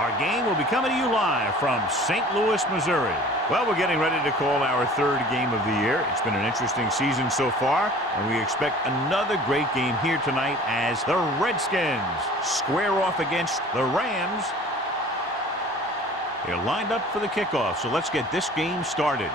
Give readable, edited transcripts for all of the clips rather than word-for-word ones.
Our game will be coming to you live from St. Louis, Missouri. Well, we're getting ready to call our third game of the year. It's been an interesting season so far, and we expect another great game here tonight as the Redskins square off against the Rams. They're lined up for the kickoff, so let's get this game started.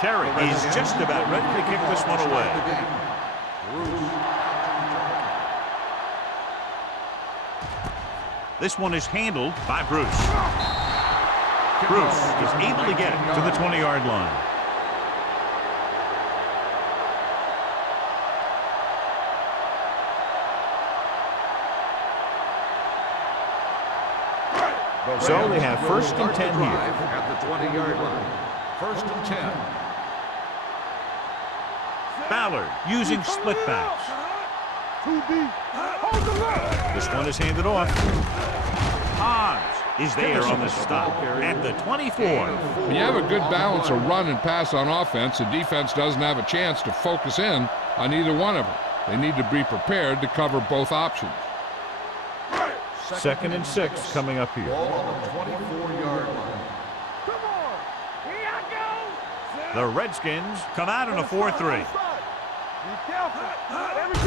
Terry is just about ready to kick this one away. This one is handled by Bruce. Bruce is able to get it to the 20-yard line. So they have first and 10 here. At the 20-yard line. First and 10. Ballard using split backs. This one is handed off. Hobbs is there on the stop at the 24. When you have a good balance of run and pass on offense, the defense doesn't have a chance to focus in on either one of them. They need to be prepared to cover both options. Second and 6 coming up here. Ball on the 24-yard line. The Redskins come out in a 4-3.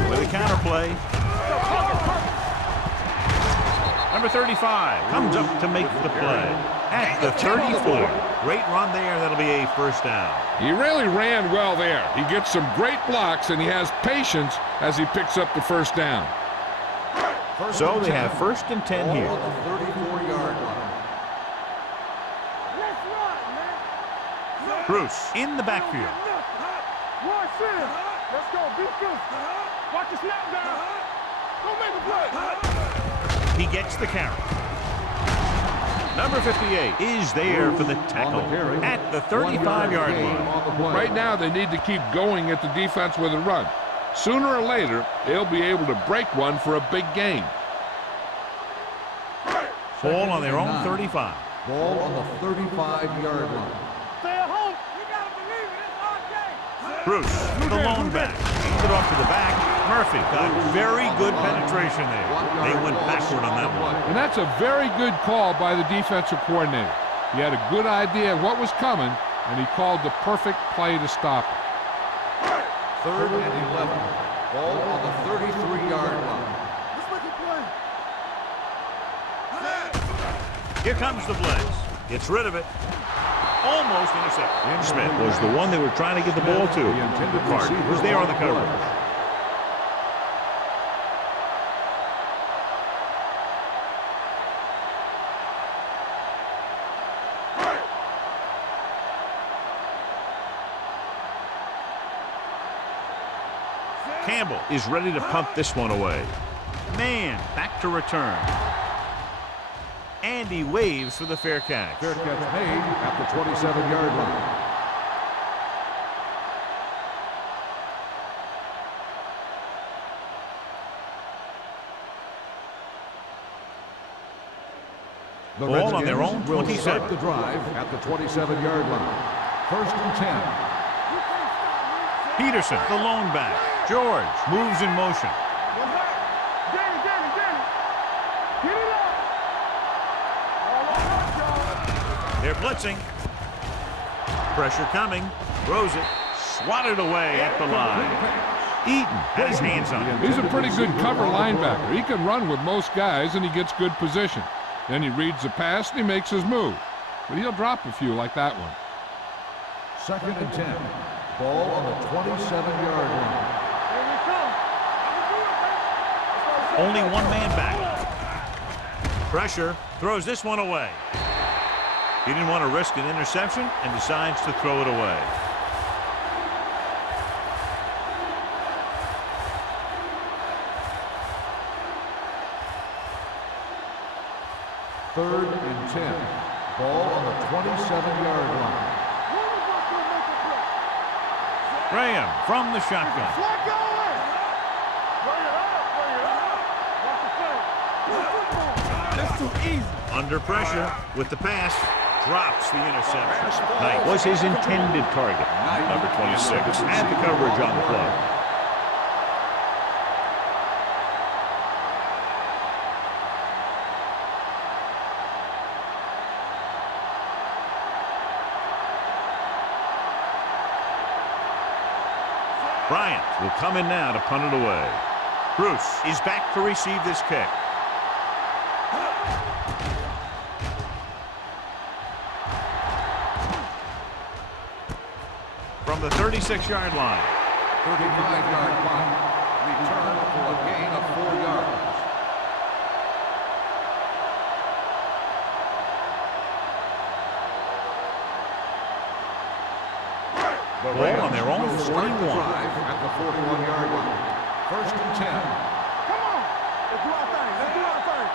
With a counterplay. Number 35 comes up to make the play at the 34. Great run there. That'll be a first down. He really ran well there. He gets some great blocks, and he has patience as he picks up the first down. So they have first and 10 here. Ball on the 34-yard line. Bruce in the backfield. Let's go, defense. Watch the snap down. Go make a play. He gets the carry. Number 58 is there for the tackle at the 35-yard line. Right now, they need to keep going at the defense with a run. Sooner or later, they'll be able to break one for a big gain. Ball on their own 35. Ball on the 35-yard line. Stay at home. You got to believe it. It's our game. Bruce, the lone back. Hands it off to the back. Murphy got very good penetration there. They went backward on that one. And that's a very good call by the defensive coordinator. He had a good idea of what was coming, and he called the perfect play to stop it. Third and 11. Ball on the 33-yard line. Here comes the blitz. Gets rid of it. Almost intercepted. Smith was the one they were trying to get the ball to. Carter was there on the coverage. Campbell is ready to pump this one away. Man, back to return. And he waves for the fair catch. Fair catch made at the 27-yard line. The Ball on their own will 27. start the drive at the 27-yard line. First and 10. Peterson, the lone back. George moves in motion. They're blitzing. Pressure coming. Throws it. Swatted away at the line. Eaton had his hands on it. He's a pretty good cover linebacker. He can run with most guys, and he gets good position. Then he reads the pass, and he makes his move. But he'll drop a few like that one. Second and 10. Ball on the 27-yard line. Only one man back. Pressure. Throws this one away. He didn't want to risk an interception and decides to throw it away. Third and 10. Ball on the 27-yard line. Graham from the shotgun. Bring it up. Watch the play. too easy. Under pressure with the pass. Drops the interception. Knight was his intended target. Number 26 had the coverage on the play. Bryant will come in now to punt it away. Bruce is back to receive this kick. From the 36-yard line. 35-yard punt. Return for a gain of 4 yards. Ball on their own 41. At the 41-yard line. 1st and 10. Come on. Let's do our thing. Let's do our thing.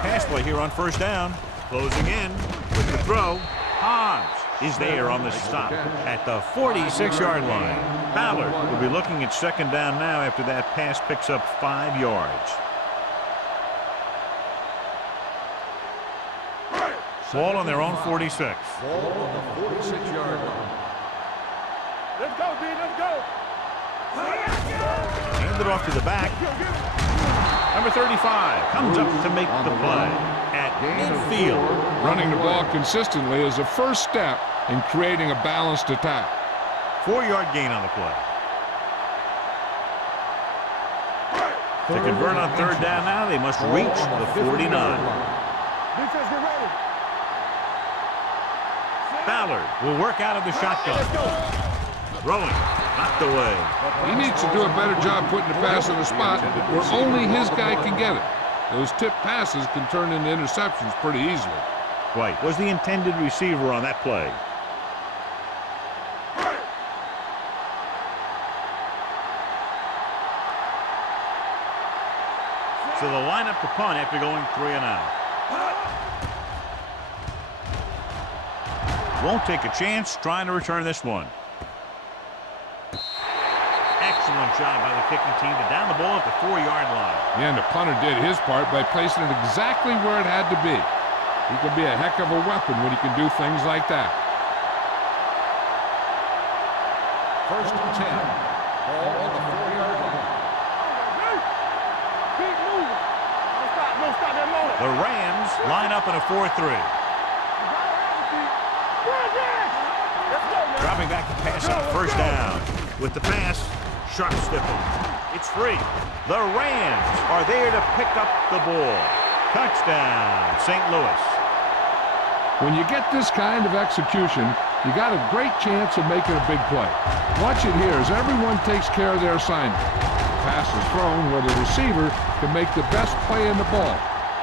Pass play here on 1st down. Closing in with the throw. Hans is there on the stop at the 46-yard line. Ballard will be looking at 2nd down now after that pass picks up 5 yards. Ball on their own 46. Ball on the 46-yard line. Let's go, D. Let's go. Hand it off to the back. Number 35 comes up to make the play at midfield. Running the ball consistently is the first step in creating a balanced attack. 4-yard gain on the play. To convert on 3rd down now, they must reach the 49. Defense, get ready. Ballard will work out of the shotgun. Throwing, knocked away. He needs to do a better job putting the pass in a spot where only his guy can get it. Those tip passes can turn into interceptions pretty easily. White was the intended receiver on that play. So the lineup to punt after going 3 and out. Won't take a chance trying to return this one. Excellent job by the kicking team to down the ball at the 4-yard line. Yeah, and the punter did his part by placing it exactly where it had to be. He can be a heck of a weapon when he can do things like that. 1st and 10. Ball on the 4-yard line. Keep moving. Don't stop that motor. The Rams line up in a 4-3. Dropping back to pass on 1st down. With the pass, sharp stiffing. It's free. The Rams are there to pick up the ball. Touchdown, St. Louis. When you get this kind of execution, you got a great chance of making a big play. Watch it here as everyone takes care of their assignment. The pass is thrown where the receiver can make the best play in the ball,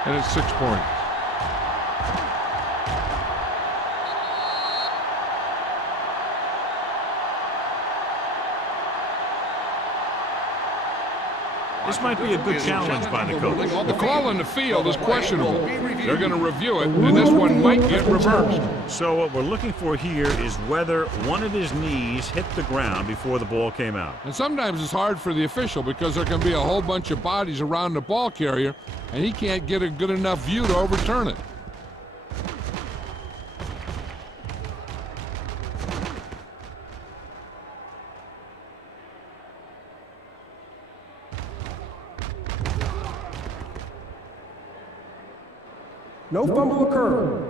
and it's 6 points. This might be a good challenge by the coach. The call on the field is questionable. They're going to review it, and this one might get reversed. So what we're looking for here is whether one of his knees hit the ground before the ball came out. And sometimes it's hard for the official because there can be a whole bunch of bodies around the ball carrier, and he can't get a good enough view to overturn it. No fumble occurred.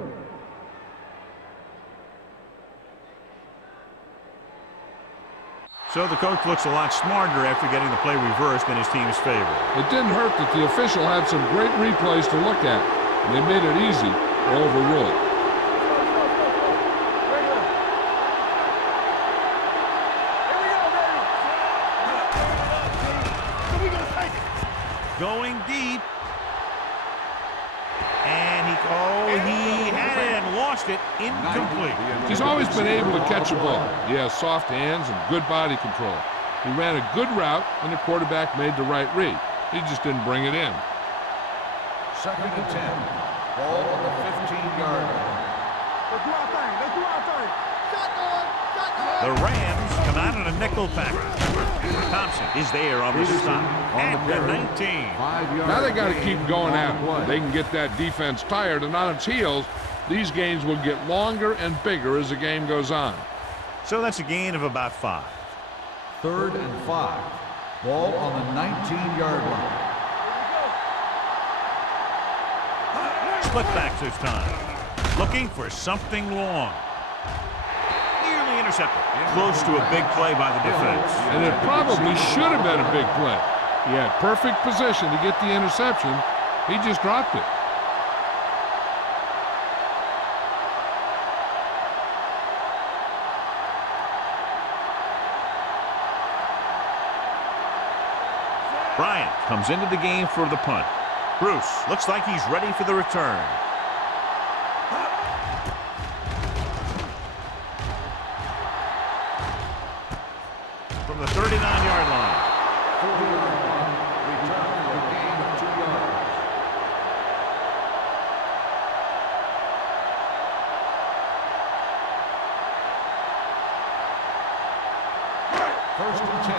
So the coach looks a lot smarter after getting the play reversed in his team's favor. It didn't hurt that the official had some great replays to look at, and they made it easy to overrule it. Going deep. And he had it and lost it. Incomplete. He's always been able to catch a ball. He has soft hands and good body control. He ran a good route, and the quarterback made the right read. He just didn't bring it in. 2nd and 10. Ball on the 15-yard line. Let's do our thing. Let's do our thing. Shotgun. Shotgun. The Rams come come out in a nickel package. Thompson is there on the stop at the 19. Now they got to keep going at it. If they can get that defense tired and on its heels, these games will get longer and bigger as the game goes on. So that's a gain of about 5. 3rd and 5. Ball on the 19-yard line. Split backs this time. Looking for something long. Nearly intercepted. Close to a big play by the defense. And it probably should have been a big play. He had perfect position to get the interception. He just dropped it. Bryant comes into the game for the punt. Bruce looks like he's ready for the return. From the 39-yard line. 40-yard line. Return for a gain of 2 yards. First and 10.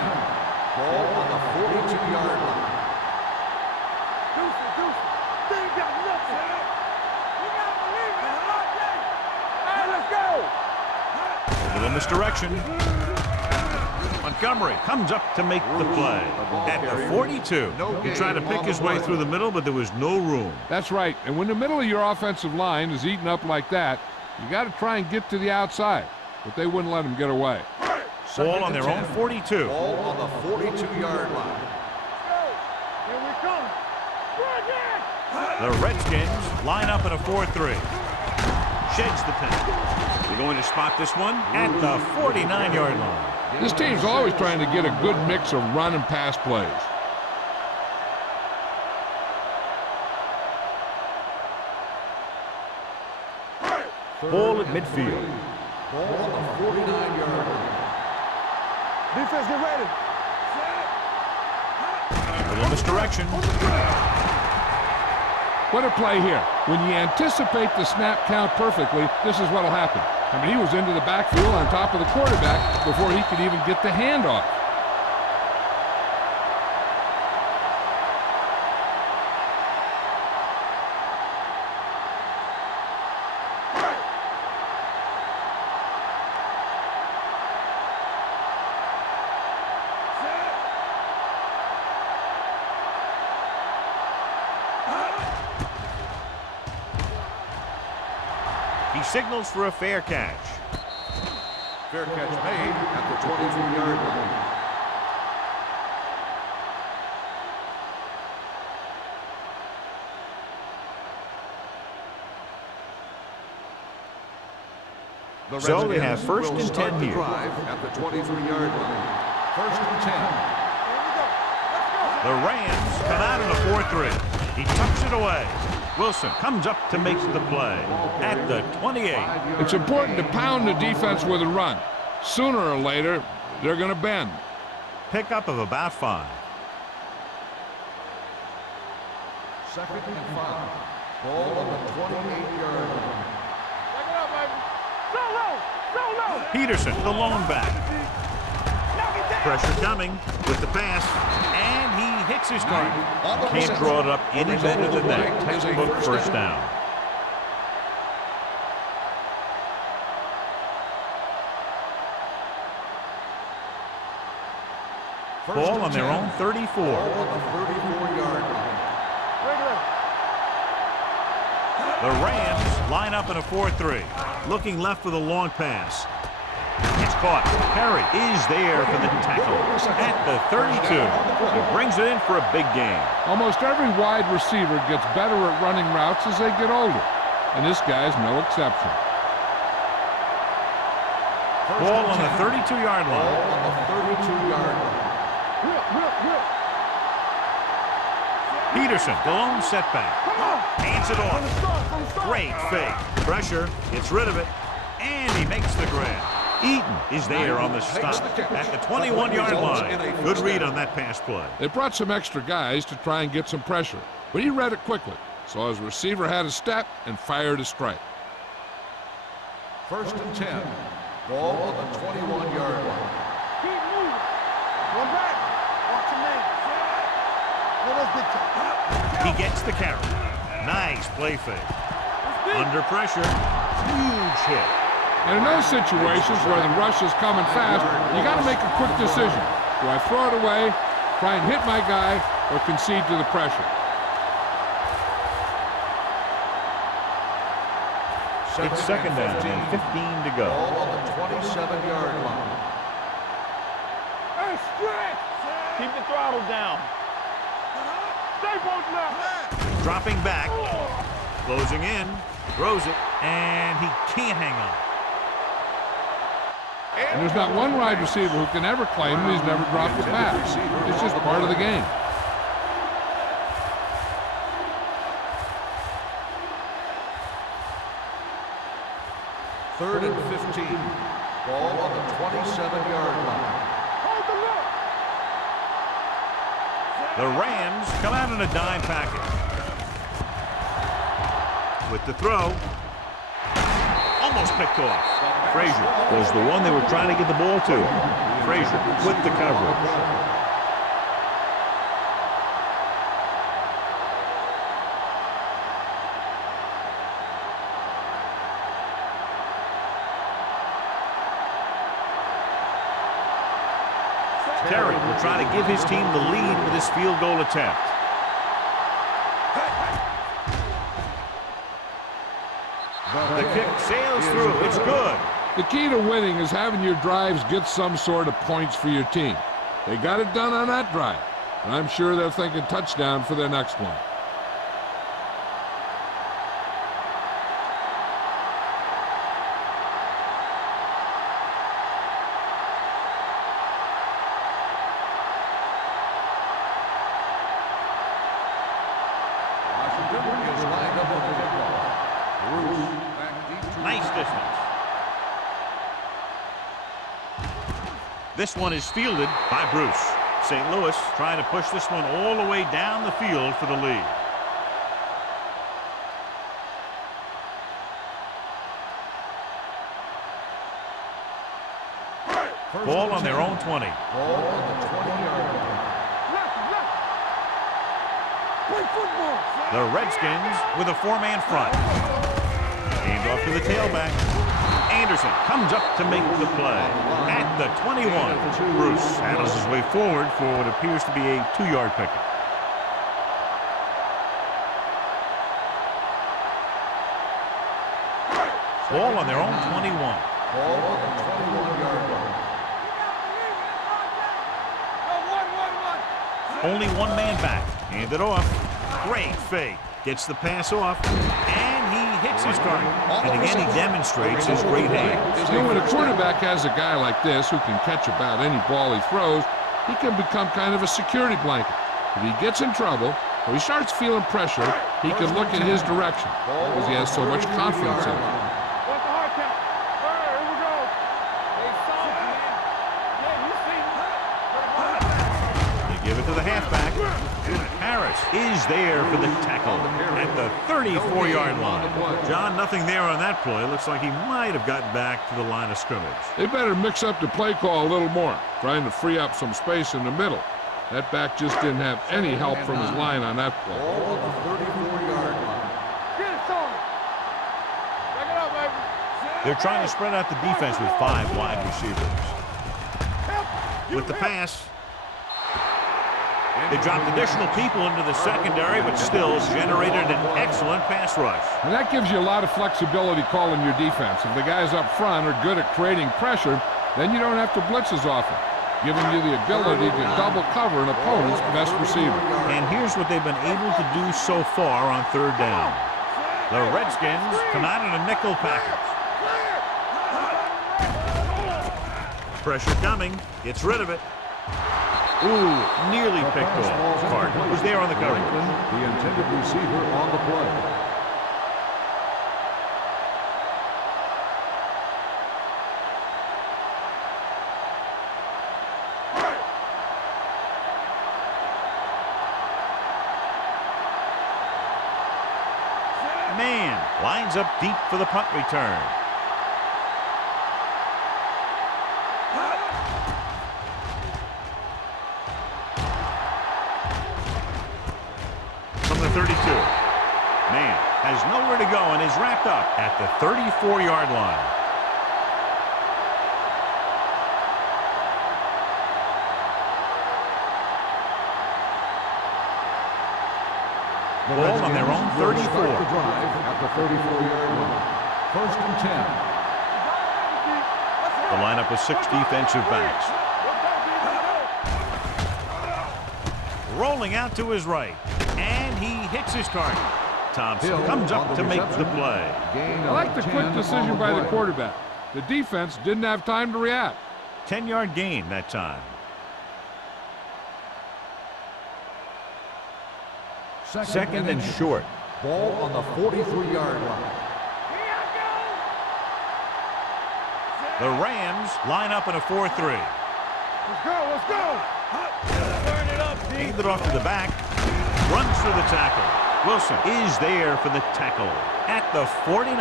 Ball on the 42-yard line. Deuce, they ain't got nothing. You gotta believe it. All right, let's go. A little misdirection. Montgomery comes up to make the play at the 42. He tried to pick his way through the middle, but there was no room. That's right. And when the middle of your offensive line is eaten up like that, you got to try and get to the outside. But they wouldn't let him get away. Ball on their own 42. Ball on the 42-yard line. Here we come. The Redskins line up in a 4-3. Sheds the pin. They're going to spot this one at the 49-yard line. This team's always trying to get a good mix of run and pass plays. Ball at midfield. Ball on the 49-yard line. Defense, get ready. A little misdirection. What a play here. When you anticipate the snap count perfectly, this is what'll happen. I mean, he was into the backfield on top of the quarterback before he could even get the handoff. He signals for a fair catch. Fair catch made at the 23-yard line. So they have first and 10 here. Drive at the 23-yard line. First and 10. The Rams come out in a 4-3. He tucks it away. Wilson comes up to make the play at the 28. It's important to pound the defense with a run. Sooner or later, they're going to bend. Pickup of about 5. Second and 5. Ball on the 28-yard line. Check it out, baby. So low. Peterson, the lone back. Pressure coming with the pass, and he hits his target. Can't draw it up any better than that. Textbook first down. Ball on their own 34. Ball on the 34-yard line. The Rams line up in a 4-3. Looking left with a long pass. It's caught. Perry is there for the tackle at the 32. He brings it in for a big gain. Almost every wide receiver gets better at running routes as they get older, and this guy's no exception. Ball on the 32-yard Ball line. on the 32-yard line. Peterson, the lone setback. Hands it off. Great fake. Pressure, gets rid of it, and he makes the grab. Eaton is there on the stop at the 21-yard line. Good read on that pass play. They brought some extra guys to try and get some pressure, but he read it quickly, so his receiver had a step and fired a strike. First and 10. Ball on the 21-yard line. One back. Watch your man. Well, that's big time. He gets the carry. Nice play fake. Under pressure. Huge hit. And in those situations where the rush is coming fast, you got to make a quick decision. Do I throw it away, try and hit my guy, or concede to the pressure? It's second down and 15 to go. Ball on the 27-yard line. Hey, stretch. Keep the throttle down. Stay posted up. Dropping back. Closing in. Throws it. And he can't hang on. And there's not one wide receiver who can ever claim that he's never dropped a pass. It's just part of the game. Third and 15. Ball on the 27-yard line. Hold the look. The Rams come out in a dime package. With the throw. Almost picked off. Frazier was the one they were trying to get the ball to. Frazier with the coverage. Terry will try to give his team the lead with his field goal attempt. The kick sails through. It's good. The key to winning is having your drives get some sort of points for your team. They got it done on that drive, and I'm sure they're thinking touchdown for their next one. Washington is lined up with the football. Bruce back deep to Nice distance. This one is fielded by Bruce. St. Louis trying to push this one all the way down the field for the lead. Ball on their own 20. Ball on the 20-yard line. Left. Play football. The Redskins with a four-man front. Aimed off to the tailback. Anderson comes up to make the play. At the 21, Bruce handles his way forward for what appears to be a 2-yard pickup. Ball on their own 21. Ball on the 21-yard line. Only one man back. Hand it off. Great fake. Gets the pass off. And he hits his target. And again, he demonstrates his great hands. You know, when a quarterback has a guy like this who can catch about any ball he throws, he can become kind of a security blanket. If he gets in trouble or he starts feeling pressure, he can look in his direction because he has so much confidence in him. What's the hard count? Here we go. Hey, soft, man. Yeah, you see me. They give it to the halfback. Harris is there for the tackle at the 34-yard line. John, nothing there on that play. Looks like he might have gotten back to the line of scrimmage. They better mix up the play call a little more, trying to free up some space in the middle. That back just didn't have any help from his line on that play. Ball on the 34-yard line. Get it, Tony. Back it up, baby. They're trying to spread out the defense with 5 wide receivers. With the pass, they dropped additional people into the secondary, but still generated an excellent pass rush. And that gives you a lot of flexibility calling your defense. If the guys up front are good at creating pressure, then you don't have to blitz as often, giving you the ability to double cover an opponent's best receiver. And here's what they've been able to do so far on third down. The Redskins come out in a nickel package. Pressure coming. Gets rid of it. Ooh, nearly picked off. Cardinal was there on the coverage. The intended receiver on the play. Man lines up deep for the punt return. the 32. Man has nowhere to go and is wrapped up at the 34-yard line. Ball on their own 34. The drive at the 34-yard line. First and 10. The lineup with 6 defensive backs. Rolling out to his right, and he hits his target. Thompson comes up to make the play. I like the quick decision by the quarterback. The defense didn't have time to react. 10-yard gain that time. Second and short. Ball on the 43-yard line. The Rams line up in a 4-3. Let's go, let's go. Turn it up, D. Handed off to the back. Runs through the tackle. Wilson is there for the tackle at the 49.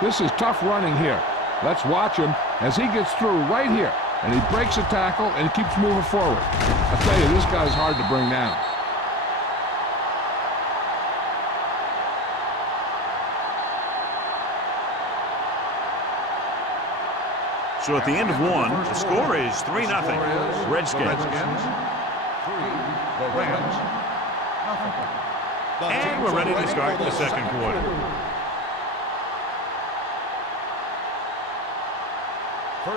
This is tough running here. Let's watch him as he gets through right here. And he breaks a tackle and keeps moving forward. I tell you, this guy's hard to bring down. So at the end of one, the score is 3-0. Redskins. The Rams. And we're ready to start the second quarter.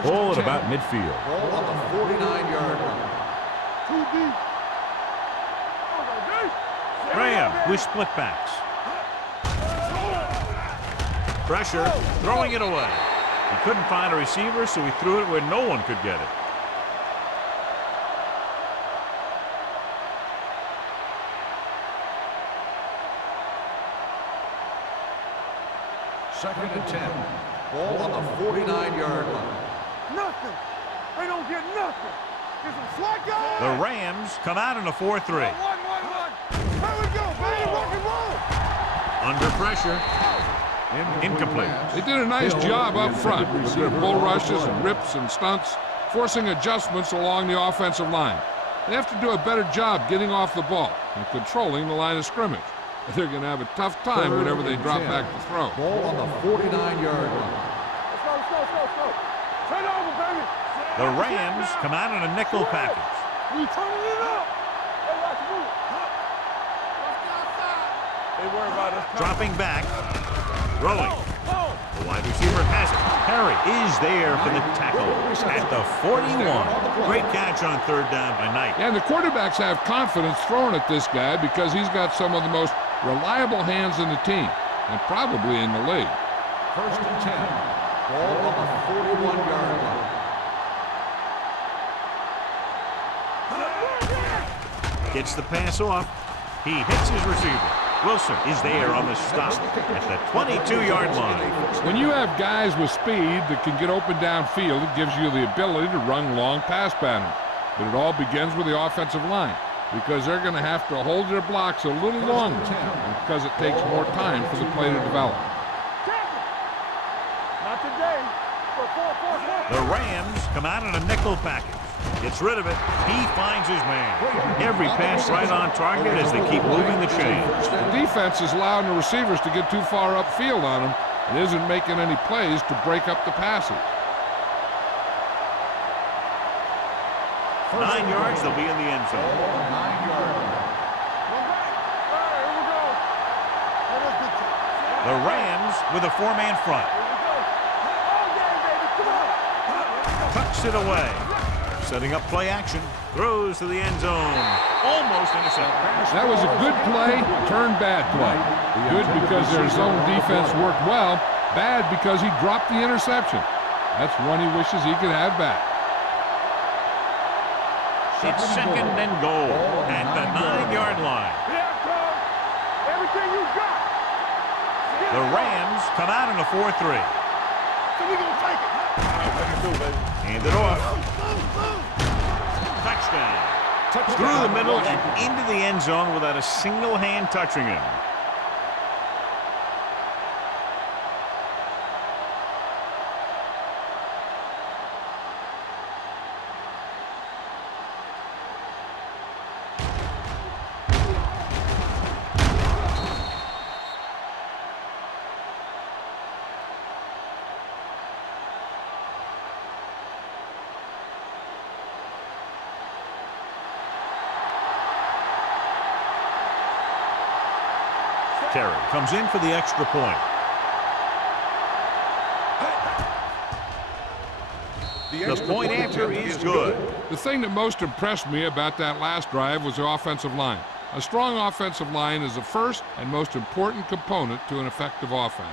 Ball at about midfield. Ball on the 49-yard line. Too deep. Graham with split backs. Pressure, throwing it away. He couldn't find a receiver, so he threw it where no one could get it. Second and 10. Ball on the 49-yard line. Nothing. They don't get nothing. Get some slack guys. The Rams come out in a 4-3. 1-1-1. Here we go, baby. Rock and roll. Under pressure. Incomplete. They did a nice job up front with their bull rushes and rips and stunts, forcing adjustments along the offensive line. They have to do a better job getting off the ball and controlling the line of scrimmage. They're going to have a tough time whenever they drop back to throw. Ball on the 49-yard line. Let's go. Turn it over, baby. The Rams come out in a nickel package. We turning it up. Hey, watch the move. They worry about us. Dropping back. Throwing. The wide receiver has it. Perry is there for the tackle at the 41. Great catch on third down by Knight. And the quarterbacks have confidence throwing at this guy because he's got some of the most reliable hands in the team and probably in the league. First and 10. Ball on the 41-yard line. Gets the pass off. He hits his receiver. Wilson is there on the stop at the 22-yard line. When you have guys with speed that can get open downfield, it gives you the ability to run long pass patterns. But it all begins with the offensive line because they're going to have to hold their blocks a little longer because it takes more time for the play to develop. Not today. The Rams come out in a nickel package. Gets rid of it. He finds his man. Every pass right on target as they keep moving the chain. The defense is allowing the receivers to get too far upfield on him and isn't making any plays to break up the passes. 9 yards, they'll be in the end zone. 9-yard line. The Rams with a 4-man front. Tucks it away. Setting up play action. Throws to the end zone. Almost intercepted. That was a good play, turned bad play. Good because their zone defense worked well. Bad because he dropped the interception. That's one he wishes he could have back. It's second and goal at the 9-yard line. Everything you got. The Rams come out in a 4-3. So we gonna take it. Hand it off. Touchdown. Through the middle and into the end zone without a single hand touching him. Terry comes in for the extra point. The point answer is good. The thing that most impressed me about that last drive was the offensive line. A strong offensive line is the first and most important component to an effective offense.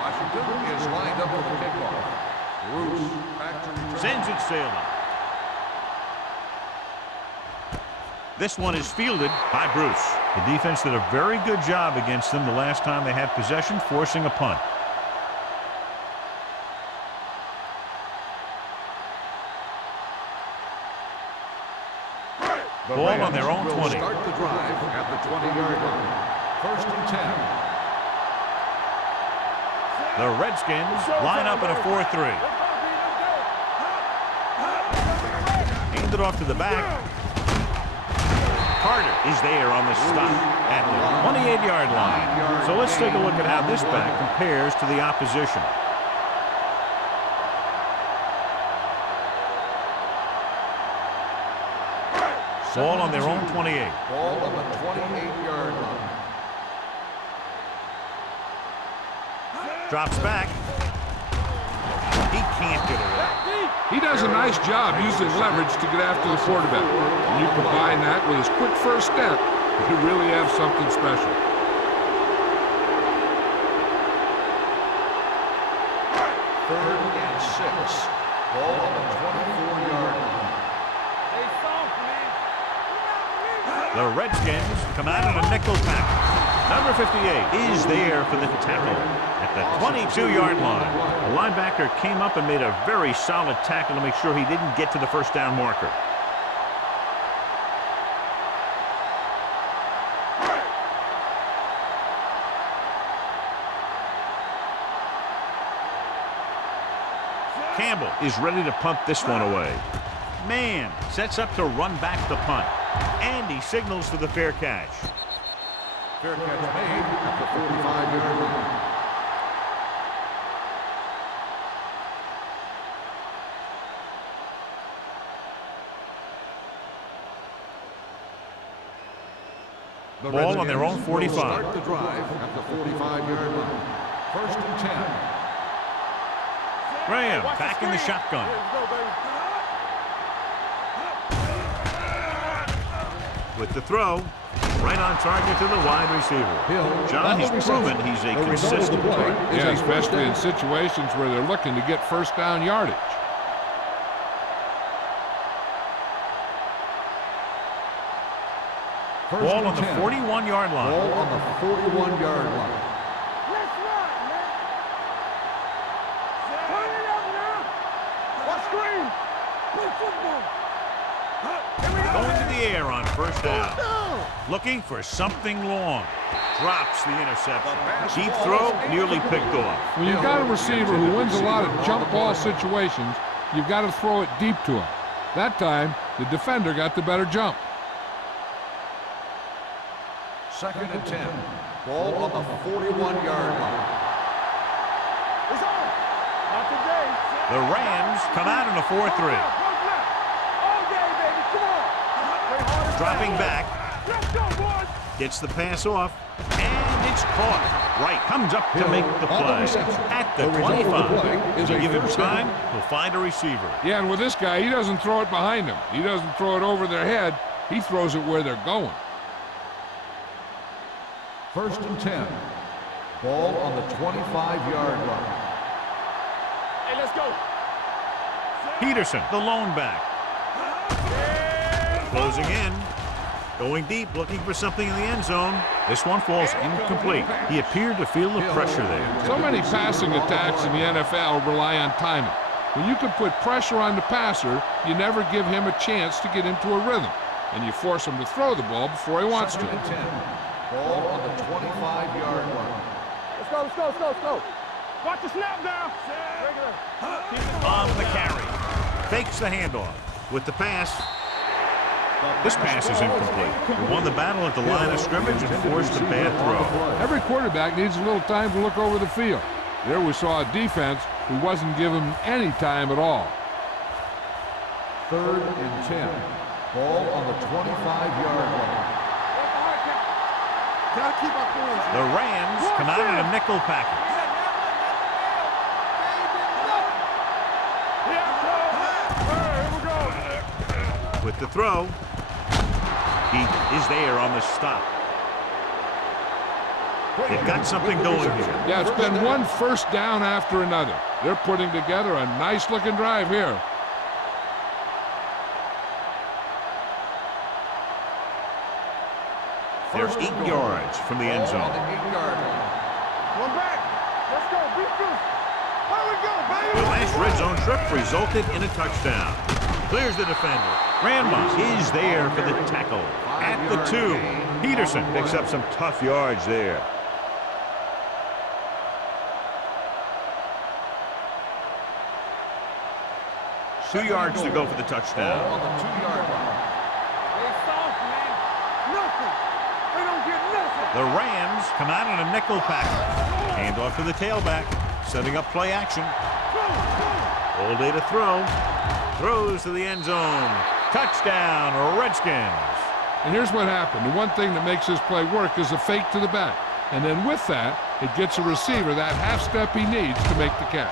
Washington is lined up for the kickoff. Bruce back to return. Sends it sailing. This one is fielded by Bruce. The defense did a very good job against them the last time they had possession, forcing a punt. Ball on their own 20. Start the drive at the 20-yard line. 1st and 10. The Redskins line up in a 4-3. Aimed it off to the back. Carter is there on the stop at the 28-yard line. So let's take a look at how this back compares to the opposition. Ball on their own 28. Ball on the 28-yard line. Drops back. He can't get away. He does a nice job using leverage to get after the quarterback. When you combine that with his quick first step, you really have something special. Third and 6. Ball on the 24-yard line. The Redskins come out in a nickel pack. Number 58 is there for the tackle at the 22-yard line. The linebacker came up and made a very solid tackle to make sure he didn't get to the first down marker. Campbell is ready to punt this one away. Man sets up to run back the punt. And he signals for the fair catch. Fair catch made at the 45-yard line. Ball on their own 45. Start the drive at the 45-yard line. 1st and 10. Graham back in the shotgun. With the throw, right on target to the wide receiver. John, he's proven he's a consistent player. Yeah, especially in situations where they're looking to get first down yardage. Ball on the 41-yard line. Ball on the 41-yard line. Let's run, man. Turn it up now. Watch screen. Play football. Going to the air on first down. Looking for something long. Drops the interception. Deep throw, nearly picked off. When you've got a receiver who wins a lot of jump ball situations, you've got to throw it deep to him. That time, the defender got the better jump. 2nd and 10. Ball on the 41-yard line. It's on. Not today. The Rams come out in a 4-3. Dropping back. Let's go, boys. Gets the pass off. And it's caught. Wright comes up to make the play. At the 25. If you give him time, he'll find a receiver. Yeah, and with this guy, he doesn't throw it behind them. He doesn't throw it over their head. He throws it where they're going. 1st and 10. Ball on the 25-yard line. Hey, let's go. Peterson, the lone back. Closing in. Going deep, looking for something in the end zone. This one falls incomplete. He appeared to feel the pressure there. So many passing attacks in the NFL rely on timing. When you can put pressure on the passer, you never give him a chance to get into a rhythm. And you force him to throw the ball before he wants to. 2nd and 10. Ball on the 25-yard line. Let's go, let's go, let's go, let's go. Watch the snap down. On the carry. Fakes the handoff. With the pass. This pass is incomplete. He won the battle at the line of scrimmage and forced a bad throw. Every quarterback needs a little time to look over the field. There we saw a defense who wasn't given any time at all. 3rd and 10. Ball on the 25-yard line. The Rams come out in a nickel package. With the throw, he is there on the stop. They've got something going here. Yeah, it's been one first down after another. They're putting together a nice-looking drive here. There's 8 yards from the end zone. One back. Let's go. Beat this. Here we go, baby. The last red zone trip resulted in a touchdown. Clears the defender. Grandma is there for the tackle. At the 2, Peterson picks up some tough yards there. Two yards to go for the touchdown. On the 2-yard line. They soft, man. Nothing. They don't get nothing. The Rams come out in a nickel package. Hand off to the tailback. Setting up play action. All day to throw. Throws to the end zone. Touchdown, Redskins. And here's what happened. The one thing that makes this play work is a fake to the back. And then with that, it gets a receiver that half step he needs to make the catch.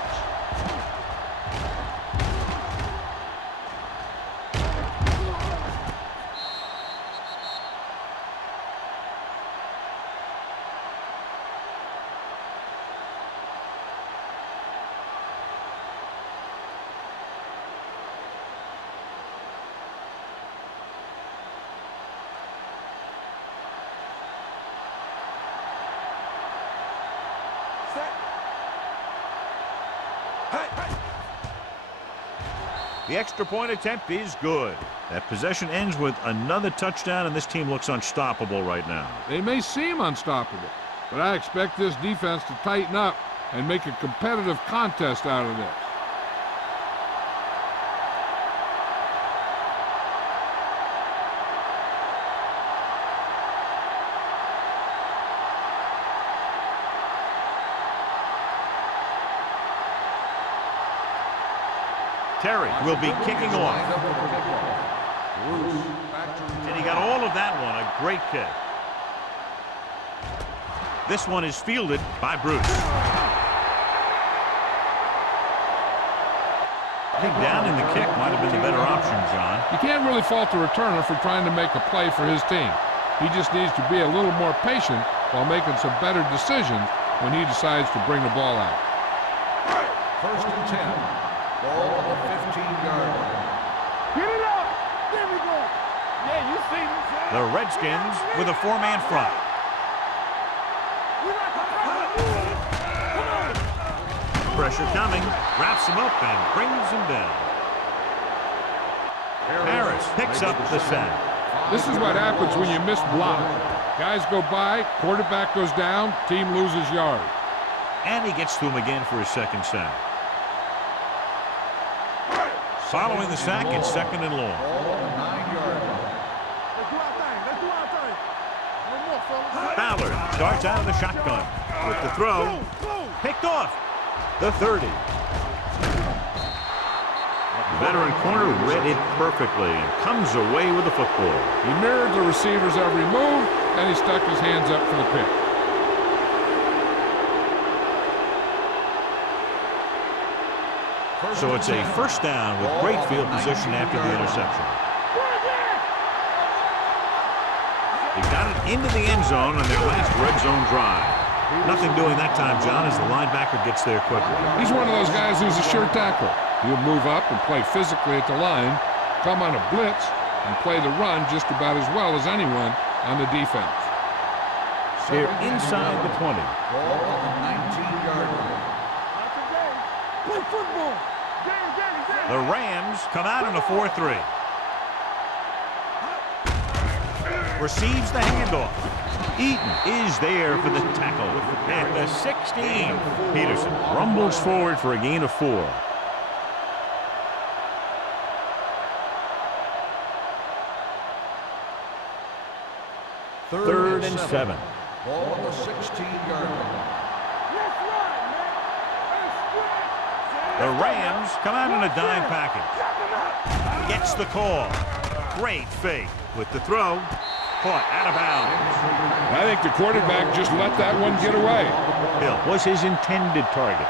The extra point attempt is good. That possession ends with another touchdown, and this team looks unstoppable right now. They may seem unstoppable, but I expect this defense to tighten up and make a competitive contest out of this. Terry will be kicking off. And he got all of that one. A great kick. This one is fielded by Bruce. I think down in the kick might have been the better option, John. You can't really fault the returner for trying to make a play for his team. He just needs to be a little more patient while making some better decisions when he decides to bring the ball out. 1st and 10. Ball on the 15-yard line. Get it up. There we go. Yeah, you see this. The Redskins with a 4-man front. Pressure coming. Wraps him up and brings him down. Harris picks up the sack. This is what happens when you miss block. Guys go by, quarterback goes down, team loses yards. And he gets to him again for his second sack. Following the sack, it's 2nd and long. Ballard starts out of the shotgun with the throw. Picked off. The 30. Veteran corner read it perfectly and comes away with the football. He mirrored the receiver's every move, and he stuck his hands up for the pick. So it's a first down with great field position after the interception. He got it into the end zone on their last red zone drive. Nothing doing that time, John, as the linebacker gets there quickly. He's one of those guys who's a sure tackler. He'll move up and play physically at the line, come on a blitz, and play the run just about as well as anyone on the defense. They're inside the 20. Ball on the 19-yard line. Play football. The Rams come out in a 4-3. Receives the handoff. Eaton is there for the tackle at the 16. Peterson rumbles forward for a gain of 4. 3rd and 7. Ball on the 16-yard line. Let's ride, man. The Rams come out in a dime package. Jack him up. Gets the call. Great fake with the throw. Caught out of bounds. I think the quarterback just let that one get away. Hill was his intended target.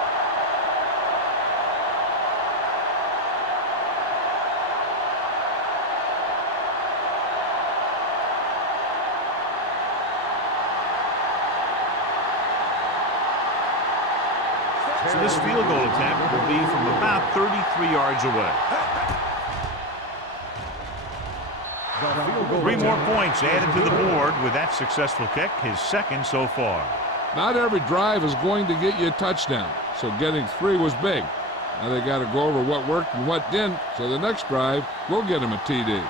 So this field goal attempt will be from about 33 yards away. 3 more points added to the board with that successful kick, his 2nd so far. Not every drive is going to get you a touchdown, so getting 3 was big. Now they got to go over what worked and what didn't, so the next drive will get him a TD.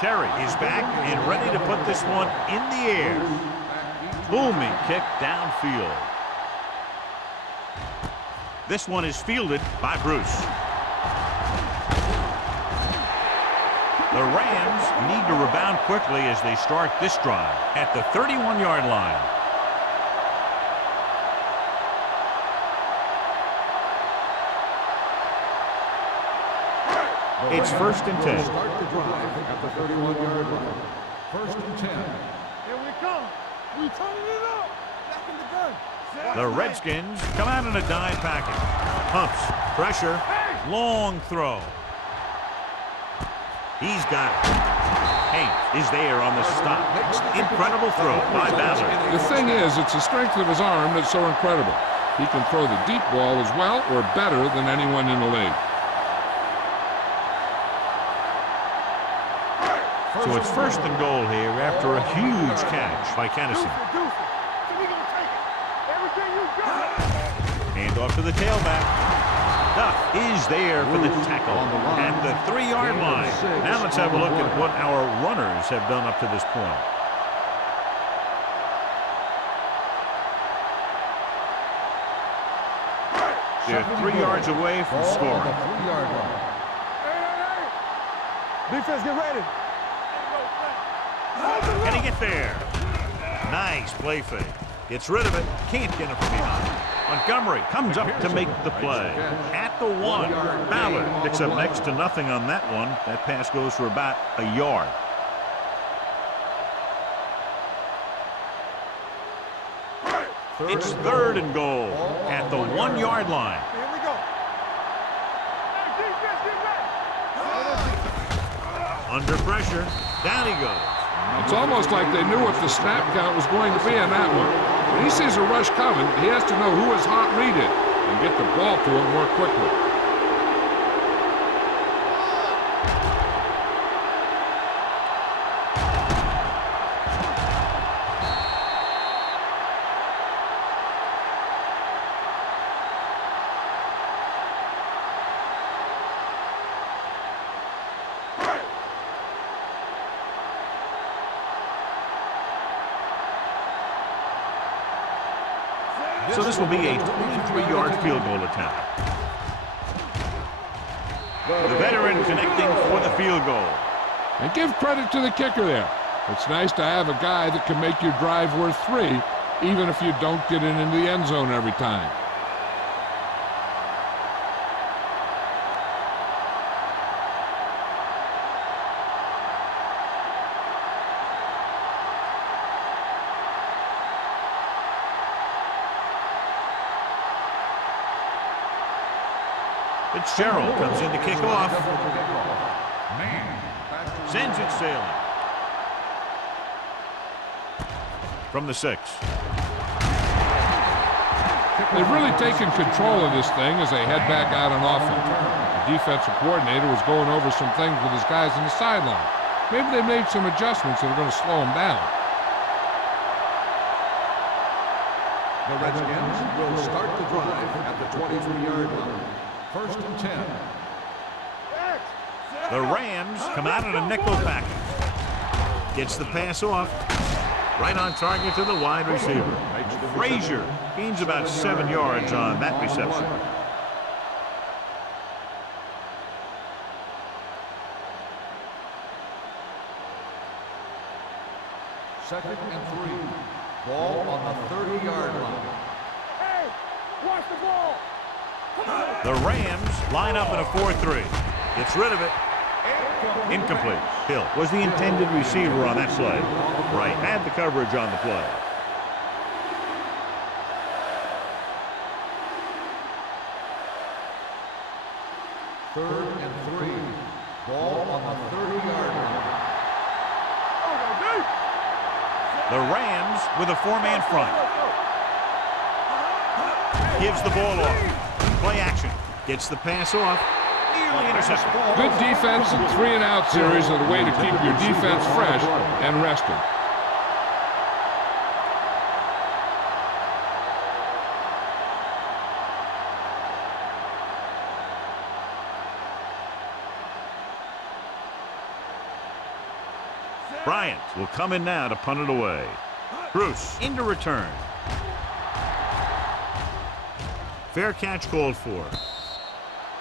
Terry is back and ready to put this one in the air. Booming kick downfield. This one is fielded by Bruce. The Rams need to rebound quickly as they start this drive at the 31-yard line. It's 1st and 10. Start the drive at the 31-yard line. 1st and 10. Here we come. We turning it up. Back in the gun. The Redskins come out in a dime package. Pumps, pressure, long throw. He's got it. Haynes is there on the stop. Incredible throw by Ballard. The thing is, it's the strength of his arm that's so incredible. He can throw the deep ball as well or better than anyone in the league. So it's 1st and goal here after a huge catch by Kennison. Hand off to the tailback. Duff is there for the tackle at the 3-yard line. Now let's have a look at what our runners have done up to this point. They're 3 yards away from scoring. 3-yard line. Defense, get ready. Can he get there? Nice play fake. Gets rid of it. Can't get him from behind. Montgomery comes up to make the play. At the 1. Ballard picks up next to nothing on that one. That pass goes for about a yard. It's 3rd and goal at the 1-yard line. Here we go. Hey, defense, get ready. Under pressure. Down he goes. It's almost like they knew what the snap count was going to be on that one. When he sees a rush coming, he has to know who his hot read is and get the ball to him more quickly. So this will be a 23-yard field goal attempt. The veteran connecting for the field goal. And give credit to the kicker there. It's nice to have a guy that can make your drive worth 3, even if you don't get it into the end zone every time. Fitzgerald comes in to kick off. Sends it sailing. From the 6. They've really taken control of this thing as they head back out on offense. The defensive coordinator was going over some things with his guys on the sideline. Maybe they made some adjustments that are going to slow them down. The Redskins will start the drive at the 23-yard line. 1st and 10. The Rams come out in a nickel package. Gets the pass off. Right on target to the wide receiver. Frazier gains about 7 yards on that reception. Second and 3. Ball on the 30-yard line. Hey, watch the ball. Come on. The Rams line up in a 4-3. Gets rid of it. Incomplete. Hill was the intended receiver on that play. Right, had the coverage on the play. Third and 3. Ball on the 30-yard line. The Rams with a 4-man front. Gives the ball off. Play action. Gets the pass off. Nearly intercepted. Good defense and 3-and-out series are the way to keep your defense fresh and rested. Bryant will come in now to punt it away. Bruce into return. Fair catch called for.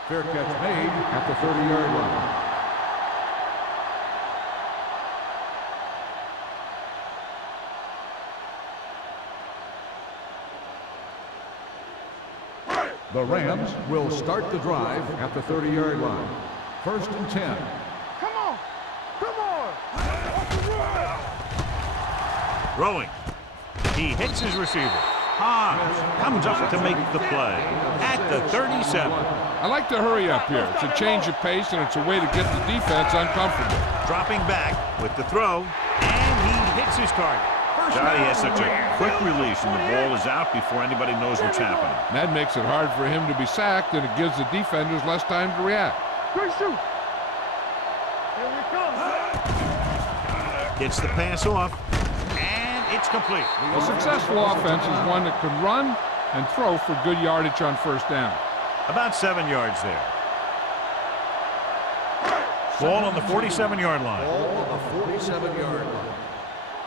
Fair catch made at the 30-yard line. The Rams will start the drive at the 30-yard line. First and 10. Come on. Come on. Off the run. Throwing. He hits his receiver. Hobbs comes up to make the play at the 37. I like to hurry up here. It's a change of pace, and it's a way to get the defense uncomfortable. Dropping back with the throw, and he hits his target. God, he has such a quick release, and the ball is out before anybody knows what's happening. That makes it hard for him to be sacked, and it gives the defenders less time to react. Good shoot. Here we come. Gets the pass off, and it's complete. A successful offense is one that can run and throw for good yardage on first down. About 7 yards there. Ball on the 47-yard line. Ball on the 47-yard line.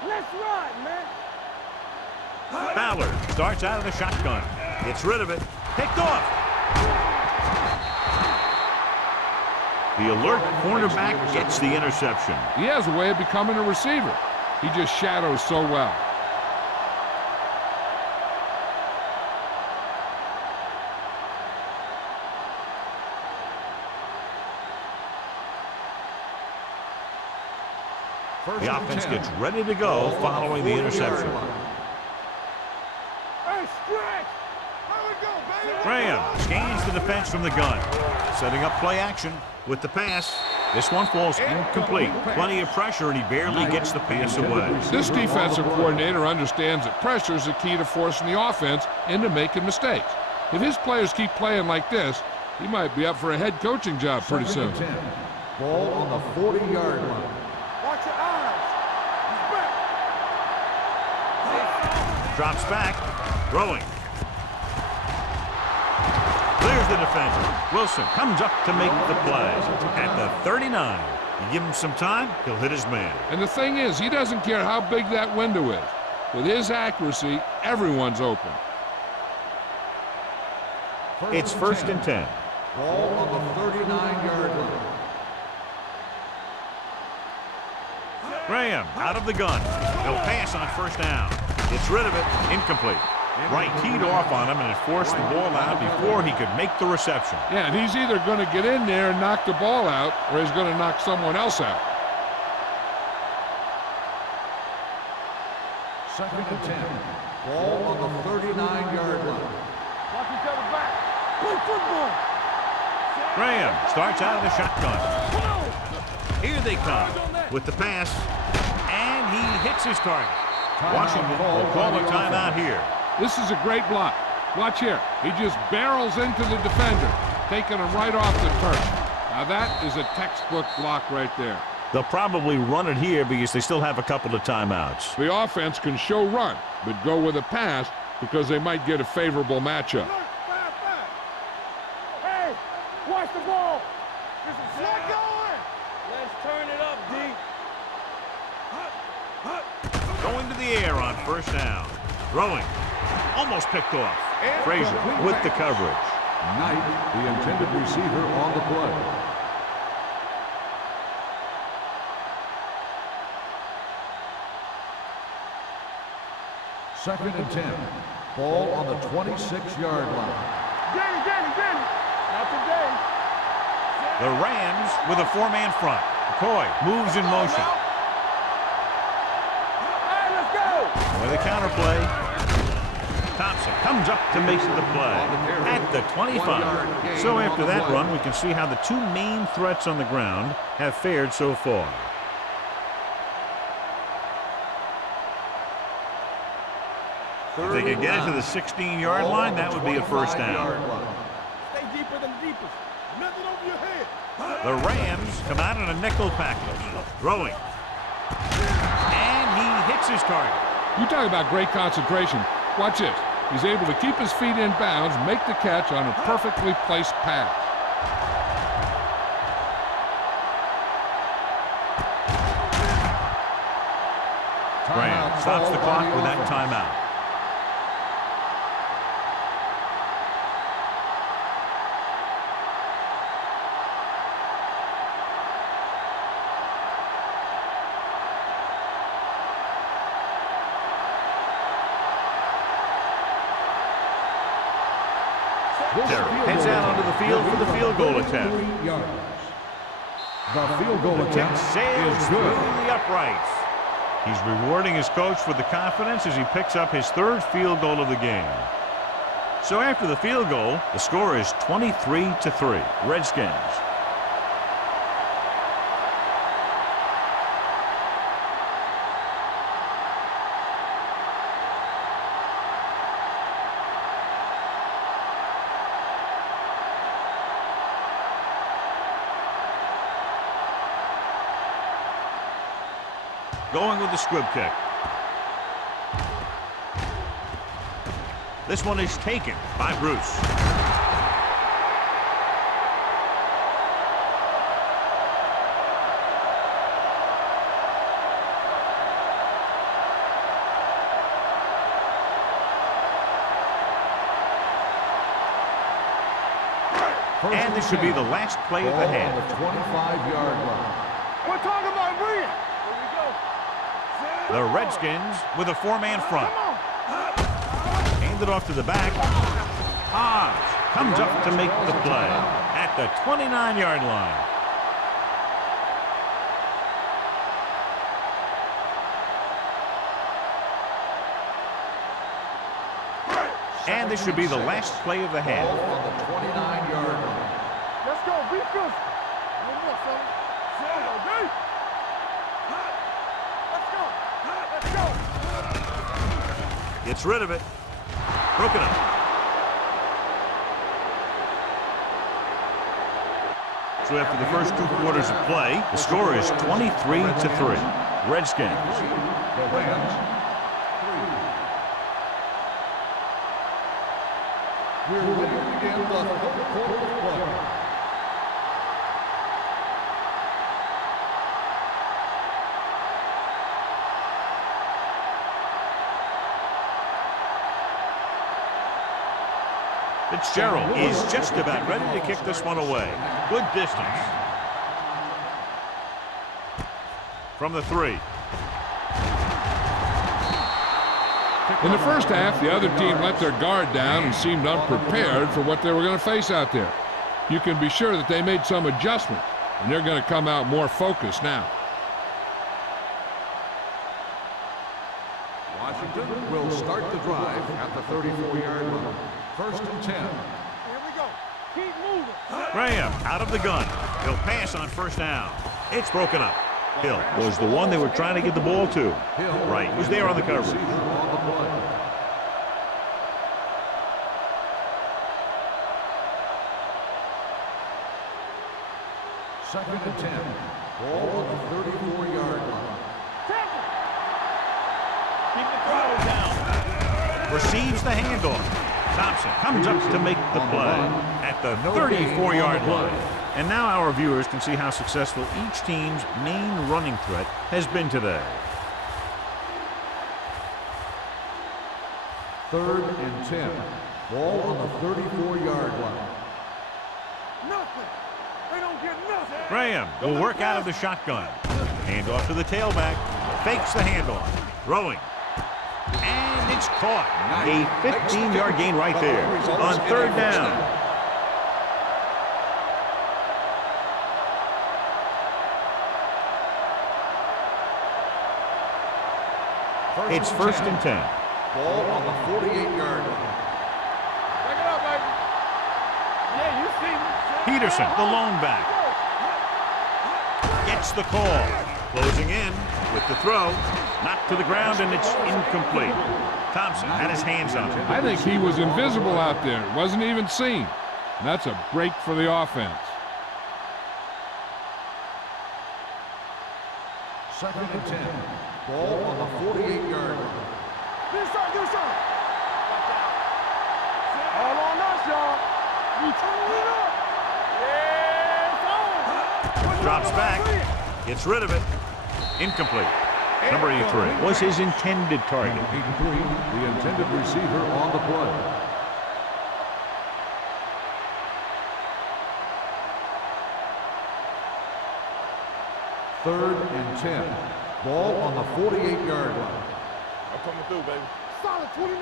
Let's ride, man. Ballard starts out of the shotgun. Gets rid of it. Picked off. The alert cornerback gets the interception. He has a way of becoming a receiver. He just shadows so well. The offense gets ready to go following the interception. Hey, stretch. Here we go, baby. Graham scans the defense from the gun. Setting up play action with the pass. This one falls incomplete. Plenty of pressure, and he barely gets the pass away. This defensive coordinator understands that pressure is the key to forcing the offense into making mistakes. If his players keep playing like this, he might be up for a head coaching job pretty soon. Ball on the 40-yard line. Watch your eyes. He's back. Drops back. Throwing. Clears the defender. Wilson comes up to make the play. At the 39. You give him some time, he'll hit his man. And the thing is, he doesn't care how big that window is. With his accuracy, everyone's open. It's first and 10. Ball on the 39-yard line. Graham out of the gun. He'll pass on first down. Gets rid of it. Incomplete. Wright teed off on him, and it forced the ball out before he could make the reception. Yeah, and he's either going to get in there and knock the ball out, or he's going to knock someone else out. Second and 10. Ball on the 39-yard line. Watch each other back. Play football. Graham starts out of the shotgun. Here they come with the pass, and he hits his target. Washington will call a timeout here. This is a great block. Watch here. He just barrels into the defender, taking him right off the turf. Now that is a textbook block right there. They'll probably run it here because they still have a couple of timeouts. The offense can show run, but go with a pass because they might get a favorable matchup. Hey, watch the ball. This is not going. Let's turn it up, D. Going to the air on first down. Throwing. Almost picked off. Frazier with the coverage. Knight, the intended receiver, on the play. Second and 10. Ball on the 26-yard line. Danny. Not today. The Rams with a four-man front. McCoy moves in motion. Hey, let's go. With a counterplay. Thompson comes up to make the play at the 25. So after that run, we can see how the two main threats on the ground have fared so far. If they could get it to the 16-yard line, that would be a first down. Stay deeper than the deepest. Nothing over your head. The Rams come out in a nickel package. Throwing. And he hits his target. You talk about great concentration. Watch this. He's able to keep his feet in bounds, make the catch on a perfectly placed pass. Graham stops the clock with that timeout. Terry heads out onto the field for the field goal attempt. The field goal attempt sails is through good. the uprights. He's rewarding his coach with the confidence as he picks up his third field goal of the game. So after the field goal, the score is 23-3. Redskins. Going with the squib kick. This one is taken by Bruce. And this should be the last play of the half. On the 25-yard line. We're talking about bringing. The Redskins with a four-man front. Handed off to the back. Hobbs comes up to make the play at the 29-yard line. And this should be the last play of the half. On the 29-yard line. Let's go. Be good. One more, fellas. Gets rid of it. Broken up. So after the first two quarters of play, the score is 23-3. Redskins. The Rams, 3. We're ready to begin the third quarter of play. Fitzgerald is just about ready to kick this one away. Good distance. From the 3. In the first half, the other team let their guard down and seemed unprepared for what they were going to face out there. You can be sure that they made some adjustments, and they're going to come out more focused now. Washington will start the drive at the 34-yard line. First and 10. Here we go. Keep moving. Graham out of the gun. He'll pass on first down. It's broken up. Hill was the one they were trying to get the ball to. Right, was there on the coverage. Second and 10. Ball on the 34-yard line. Keep the throttle down. Receives the handoff. Thompson comes up to make the play at the 34-yard line. And now our viewers can see how successful each team's main running threat has been today. 3rd and 10. Ball on the 34-yard line. Nothing. They don't get nothing. Graham will work out of the shotgun. Hand off to the tailback. Fakes the handoff. Throwing. And it's caught. A 15-yard gain right there on 3rd down. It's 1st and 10. Ball on the 48-yard line. Back it up, baby. Yeah, you see me. Peterson, the lone back. Gets the call. Closing in with the throw. Knocked to the ground, and it's incomplete. Thompson had his hands on it. I think he was invisible out there. Wasn't even seen. And that's a break for the offense. 2nd and 10. Ball on the 48-yard line. Get some. All on us, y'all. We turn it up. Yeah, it's on. Drops back. Gets rid of it. Incomplete. Number 83 was his intended target. 83, the intended receiver on the play. Third and 10. Ball on the 48-yard line. I'm coming through, baby. Solid 29.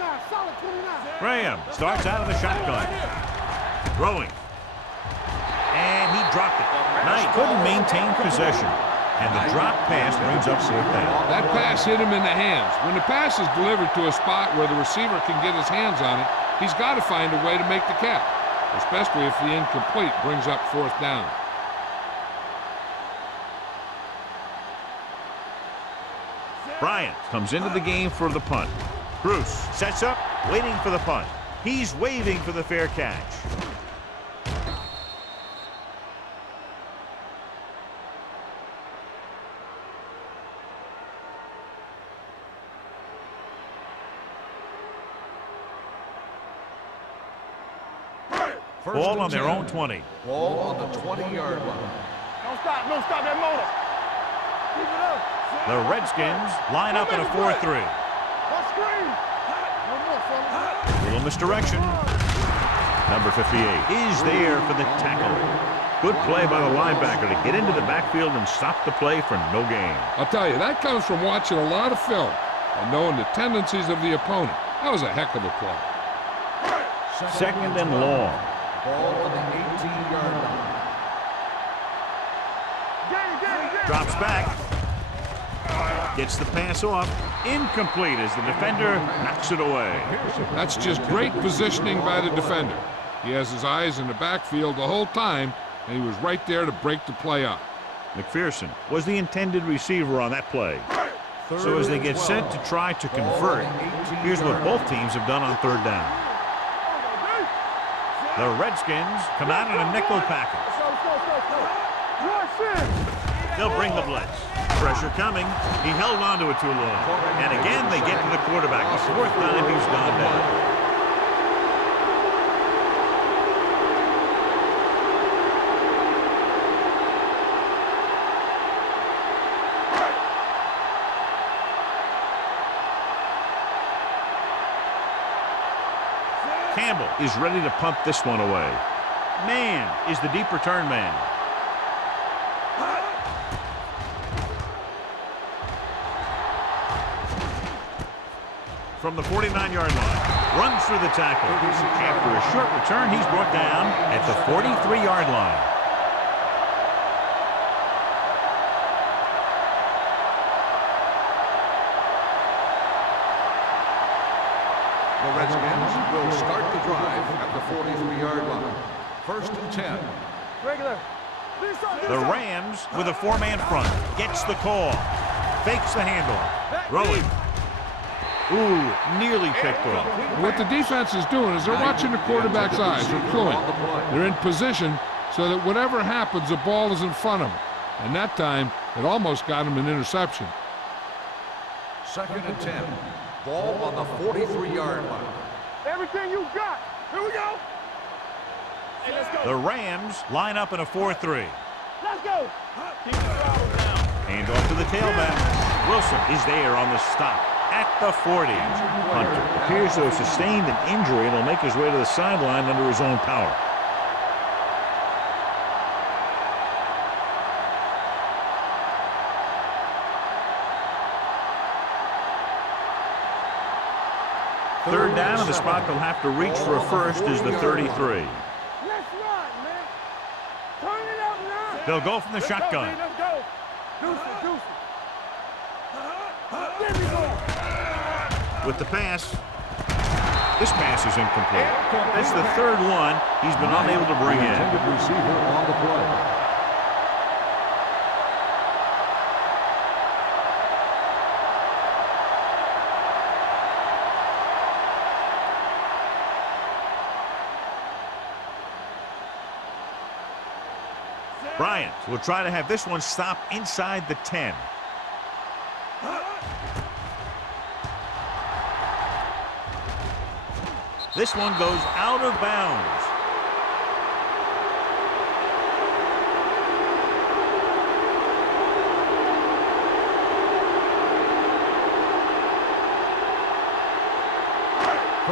Graham starts out of the shotgun. Throwing. And he dropped it. Knight couldn't maintain possession. And the drop pass brings up 4th down. That pass hit him in the hands. When the pass is delivered to a spot where the receiver can get his hands on it, he's got to find a way to make the catch, especially if the incomplete brings up 4th down. Bryant comes into the game for the punt. Bruce sets up, waiting for the punt. He's waving for the fair catch. Ball on their own 20. Ball on the 20-yard line. Don't stop that motor. Keep it up. The Redskins line up in a 4-3. One screen. One more, fella. Little misdirection. Number 58 is there for the tackle. Good play by the linebacker to get into the backfield and stop the play for no gain. I'll tell you, that comes from watching a lot of film and knowing the tendencies of the opponent. That was a heck of a play. 2nd and long. Ball on the 18-yard line. Drops back. Gets the pass off. Incomplete as the defender knocks it away. That's just great positioning by the defender. He has his eyes in the backfield the whole time, and he was right there to break the play up. McPherson was the intended receiver on that play. So as they get set to try to convert, here's what both teams have done on 3rd down. The Redskins come out in a nickel package. They'll bring the blitz. Pressure coming. He held on to it too long. And again, they get to the quarterback. The 4th time he's gone down. Campbell is ready to punt this one away. Man is the deep return man. From the 49-yard line, runs through the tackle. After a short return, he's brought down at the 43-yard line. The Redskins will start the drive at the 43-yard line. 1st and 10. Regular. The Rams with a 4-man front. Gets the call. Fakes the handoff. Throwing. Ooh, nearly picked off. What the defense is doing is they're watching the quarterback's eyes. They're fluent. They're in position so that whatever happens, the ball is in front of them. And that time, it almost got him an interception. 2nd and 10. Ball on the 43-yard line. Everything you got. Here we go. Hey, let's go. The Rams line up in a 4-3. Let's go. Keep the throttle down. Hand off to the tailback. Wilson is there on the stop. at the 40. Hunter appears to have sustained an injury and will make his way to the sideline under his own power. Third down, and the spot they'll have to reach for a first is the 33. Let's run, man. Turn it up now. They'll go from the Let's shotgun. Go, let's go. Deuce it, deuce it. There we go. With the pass. This pass is incomplete. That's the third one he's been unable to bring in. Intended receiver on the play. Bryant will try to have this one stop inside the 10. This one goes out of bounds.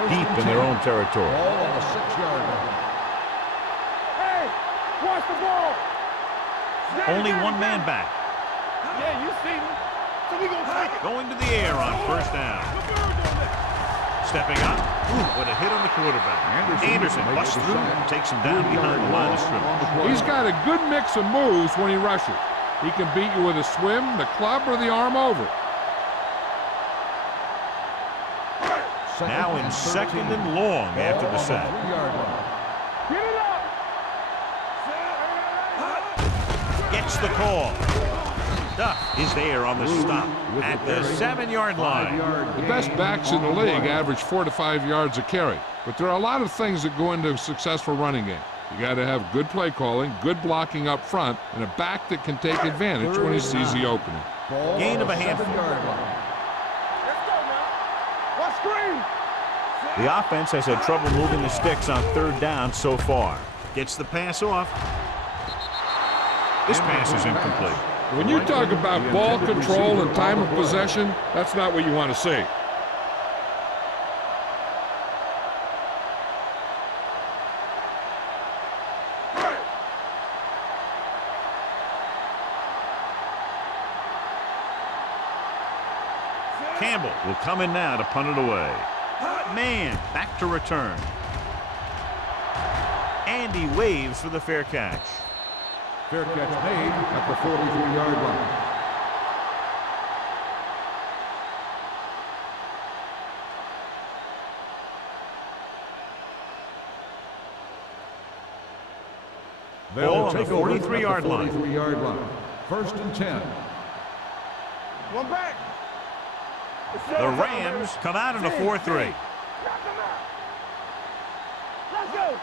Deep in their own territory. Ball on the 6-yard line. Hey, watch the ball. Only one man back. Yeah, you see me. So we gonna take it. Going to the air on first down. Stepping up. Ooh, what a hit on the quarterback. Anderson busts through and takes him down behind the line of scrimmage. He's got a good mix of moves when he rushes. He can beat you with a swim, the club, or the arm over. Now in second and long after the sack. Get it up. Gets the call. Duff is there on the stop at the 7-yard line. The best backs in the league average 4 to 5 yards a carry. But there are a lot of things that go into a successful running game. You got to have good play calling, good blocking up front, and a back that can take advantage when he sees the opening. Gain of a handful. Let's go now. What screen? The offense has had trouble moving the sticks on third down so far. Gets the pass off. This pass is incomplete. When you talk about ball control and time of possession, that's not what you want to see. Campbell will come in now to punt it away. Man back to return. And he waves for the fair catch. Fair catch made at the 43-yard line. Ball on the take over 43-yard at the line. 43-yard line. First and 10. One back. The Rams come out in a 4-3. Let's go.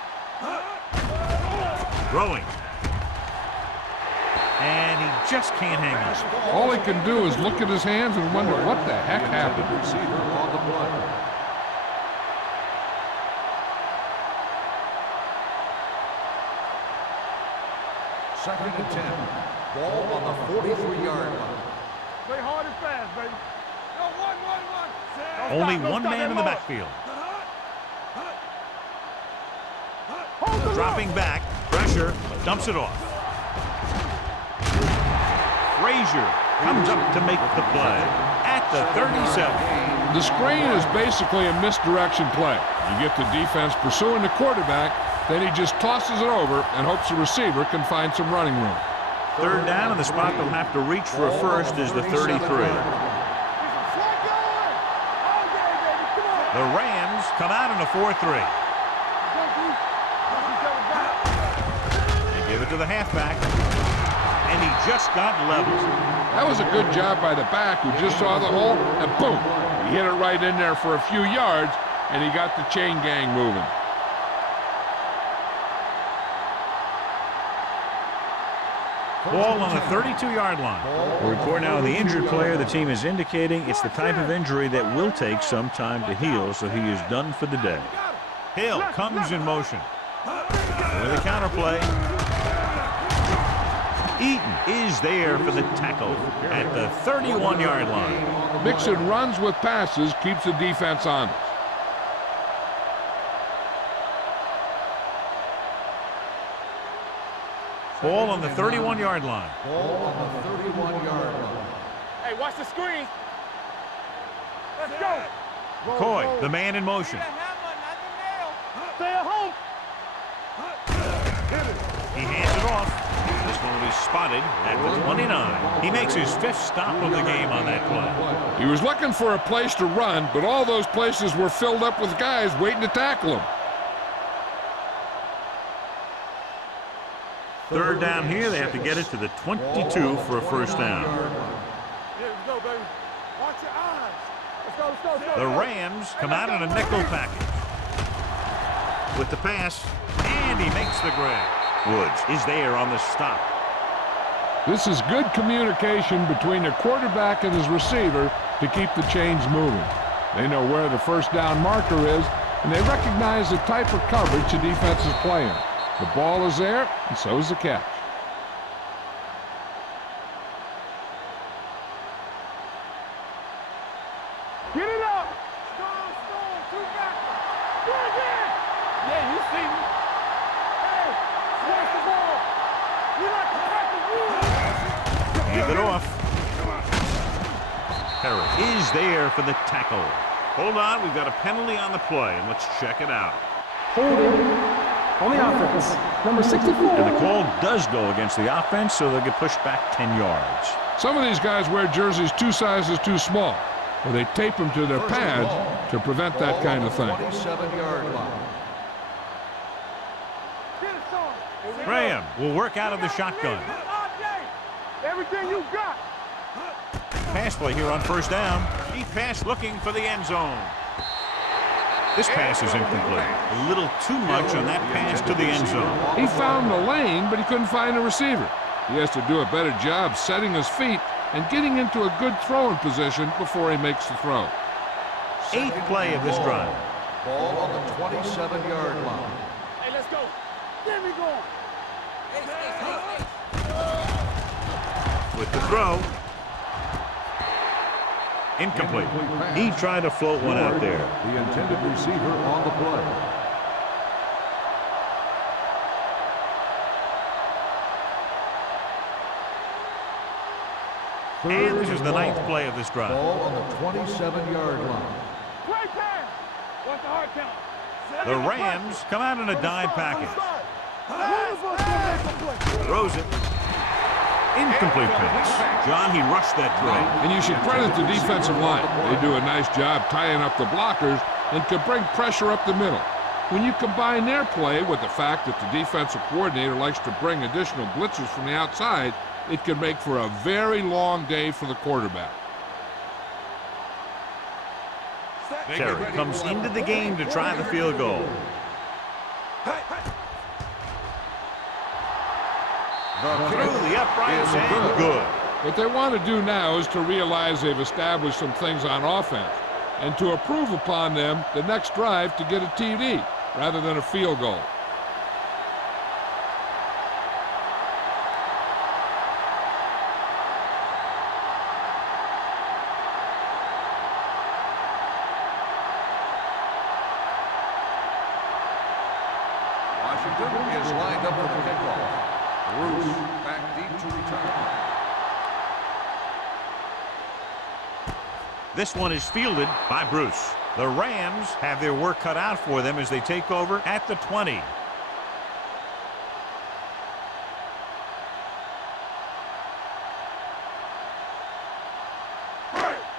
Throwing. And he just can't hang on. All he can do is look at his hands and wonder what the heck happened. Receiver on the play. Second and 10. Ball on the 43-yard line. Play hard and fast, baby. No, one. Only one man in the backfield. Dropping back. Pressure. Dumps it off. Frazier comes up to make the play at the 37. The screen is basically a misdirection play. You get the defense pursuing the quarterback, then he just tosses it over and hopes the receiver can find some running room. Third down, and the spot they'll have to reach for a first is the 33. The Rams come out in a 4-3. They give it to the halfback, and he just got leveled. That was a good job by the back who just saw the hole, and boom, he hit it right in there for a few yards, and he got the chain gang moving. Ball on the 32-yard line. A report now on the injured player. The team is indicating it's the type of injury that will take some time to heal, so he is done for the day. Hill comes in motion. With a counterplay. Eaton is there for the tackle at the 31-yard line. Mixing runs with passes keeps the defense honest. Ball on the 31-yard line. Ball on the 31-yard line. Hey, watch the screen. Let's go. Coy, the man in motion. Stay at home. He hands it off. This one will be spotted at the 29. He makes his 5th stop of the game on that play. He was looking for a place to run, but all those places were filled up with guys waiting to tackle him. 3rd down here. They have to get it to the 22 for a first down. Here we go, baby. Watch your eyes. Let's go. The Rams come out in a nickel package. With the pass, and he makes the grab. Woods is there on the stop. This is good communication between the quarterback and his receiver to keep the chains moving. They know where the first down marker is, and they recognize the type of coverage the defense is playing. The ball is there, and so is the catch. Get it up. Strong, two back. Do it again. Yeah, you see me. Hey, watch the ball. We like to practice rules. Hand it off. Perry is there for the tackle. Hold on, we've got a penalty on the play, and let's check it out. Holding on the offense. Number 64. And the call does go against the offense, so they'll get pushed back 10 yards. Some of these guys wear jerseys 2 sizes too small, or they tape them to their pads to prevent that kind of thing. 27-yard line. Get it, son. Graham will work out of the shotgun. Everything you got. Pass play here on first down. Deep pass looking for the end zone. This pass is incomplete. A little too much on that pass to the end zone. He found the lane, but he couldn't find a receiver. He has to do a better job setting his feet and getting into a good throwing position before he makes the throw. 8th play of this drive. Ball on the 27-yard line. Hey, let's go. Get me going. With the throw. Incomplete. He tried to float one out there. The intended receiver on the play. And this is the 9th play of this drive. Ball on the 27-yard line. Play pass. What's the hard count? The Rams come out in a dime package. Throws it. Incomplete pass. John, he rushed that throw. And you should credit the defensive line. They do a nice job tying up the blockers and can bring pressure up the middle. When you combine their play with the fact that the defensive coordinator likes to bring additional blitzes from the outside, it can make for a very long day for the quarterback. Terry comes into the game to try the field goal. Through the uprights and good. What they want to do now is to realize they've established some things on offense and to improve upon them the next drive to get a TD rather than a field goal. Washington is lined up for the kickoff. Bruce back deep to return. This one is fielded by Bruce. The Rams have their work cut out for them as they take over at the 20.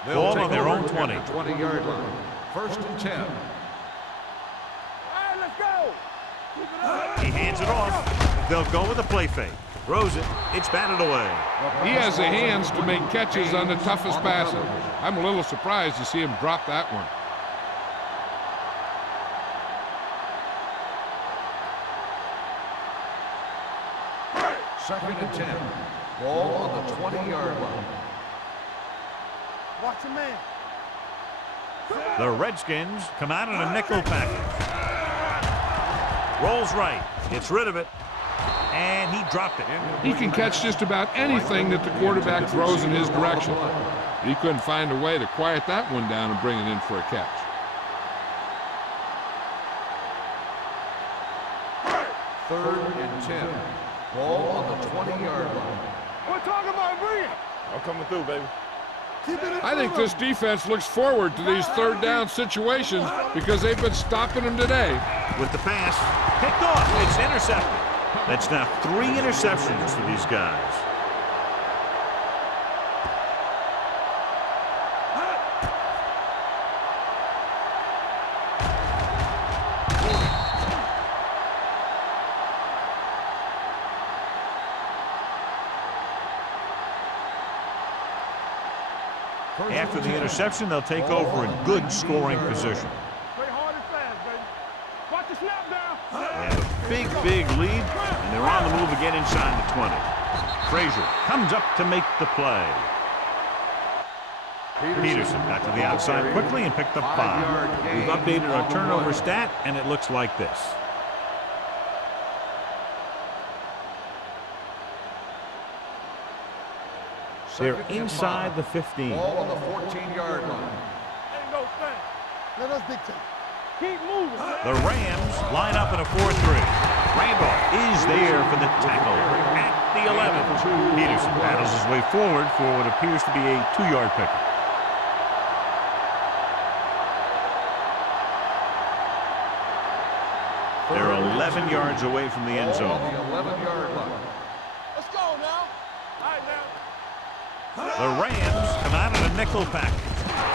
Ball on their own 20. 20-yard line. 1st and 10. All right, let's go. Keep it up. He hands it off. They'll go with a play fake. Throws it. It's batted away. He has the hands to make catches on the toughest passes. I'm a little surprised to see him drop that one. Second and 10. Ball on the 20-yard line. Watch your man. The Redskins come out in a nickel package. Rolls right. Gets rid of it. And he dropped it. He can catch just about anything that the quarterback throws in his direction. He couldn't find a way to quiet that one down and bring it in for a catch. Third and 10. Ball on the 20-yard line. We're talking about bringing. I'm coming through, baby. I think this defense looks forward to these third down situations because they've been stopping them today. With the pass, picked off. It's intercepted. That's now 3 interceptions for these guys. After the interception, they'll take over in good scoring position. Play hard and fast, baby. Watch the snap down. They have a big lead, and they're on the move again inside the 20. Frazier comes up to make the play. Peterson got to the outside quickly and picked up 5. We've updated our turnover stat, and it looks like this. They're inside the 15. Ball on the 14-yard line. Ain't no thing. Let us dictate. Keep moving. The Rams line up in a 4-3. Randolph is there for the tackle at the 11. Peterson battles his way forward for what appears to be a 2-yard pickup. They're 11 yards away from the end zone. On the 11-yard line. Let's go now. All right, now. The Rams come out in a nickel package.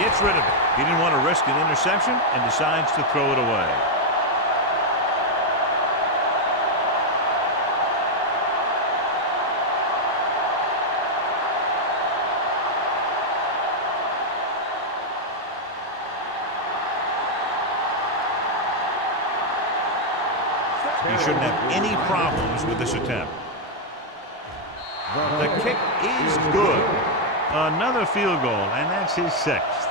Gets rid of it. He didn't want to risk an interception and decides to throw it away. He shouldn't have any problems with this attempt. The kick is good. Another field goal, and that's his 6th.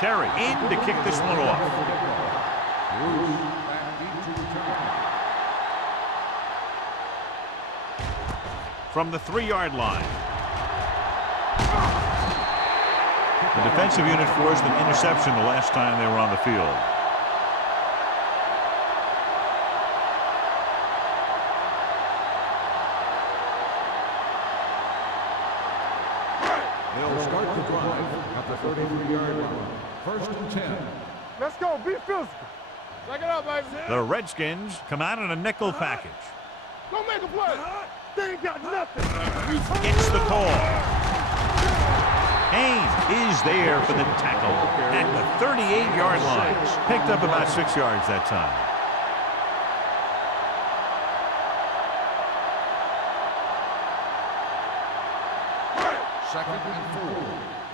Terry in to kick this one off. From the 3-yard line. The defensive unit forced an interception the last time they were on the field. They'll start the drive at the 33-yard line. First and 10. Let's go. Be physical. Check it out, baby. The Redskins come out in a nickel package. Go make a play. They ain't got nothing. Gets the call. Haynes is there for the tackle at the 38-yard line. Picked up about 6 yards that time. Second and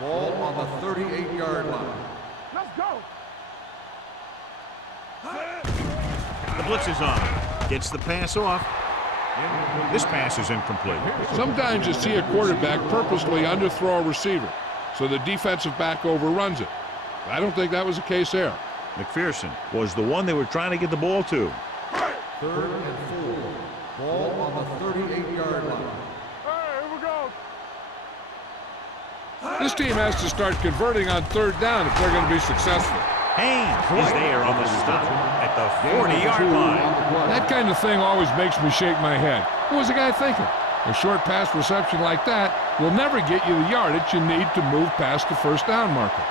4. Ball on the 38-yard line. Let's go. The blitz is on. Gets the pass off. This pass is incomplete. Sometimes you see a quarterback purposely underthrow a receiver, so the defensive back overruns it. I don't think that was the case there. McPherson was the one they were trying to get the ball to. Third and 4. Ball on the 38-yard line. Hey, here we go. This team has to start converting on third down if they're going to be successful. Haynes is there on the stop at the 40-yard line. That kind of thing always makes me shake my head. What was the guy thinking? A short pass reception like that will never get you the yardage you need to move past the first down marker.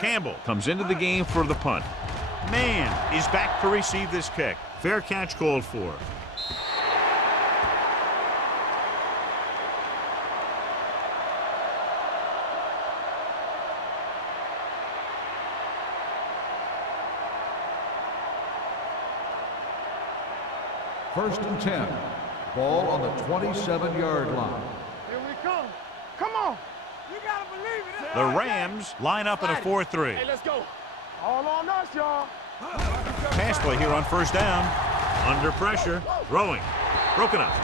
Campbell comes into the game for the punt. Mann is back to receive this kick. Fair catch called for. First and 10. Ball on the 27-yard line. Here we come. Come on. You got to believe it. The Rams line up in a 4-3. Hey, let's go. All on us, y'all. Pass play here on first down. Under pressure. Throwing. Broken up.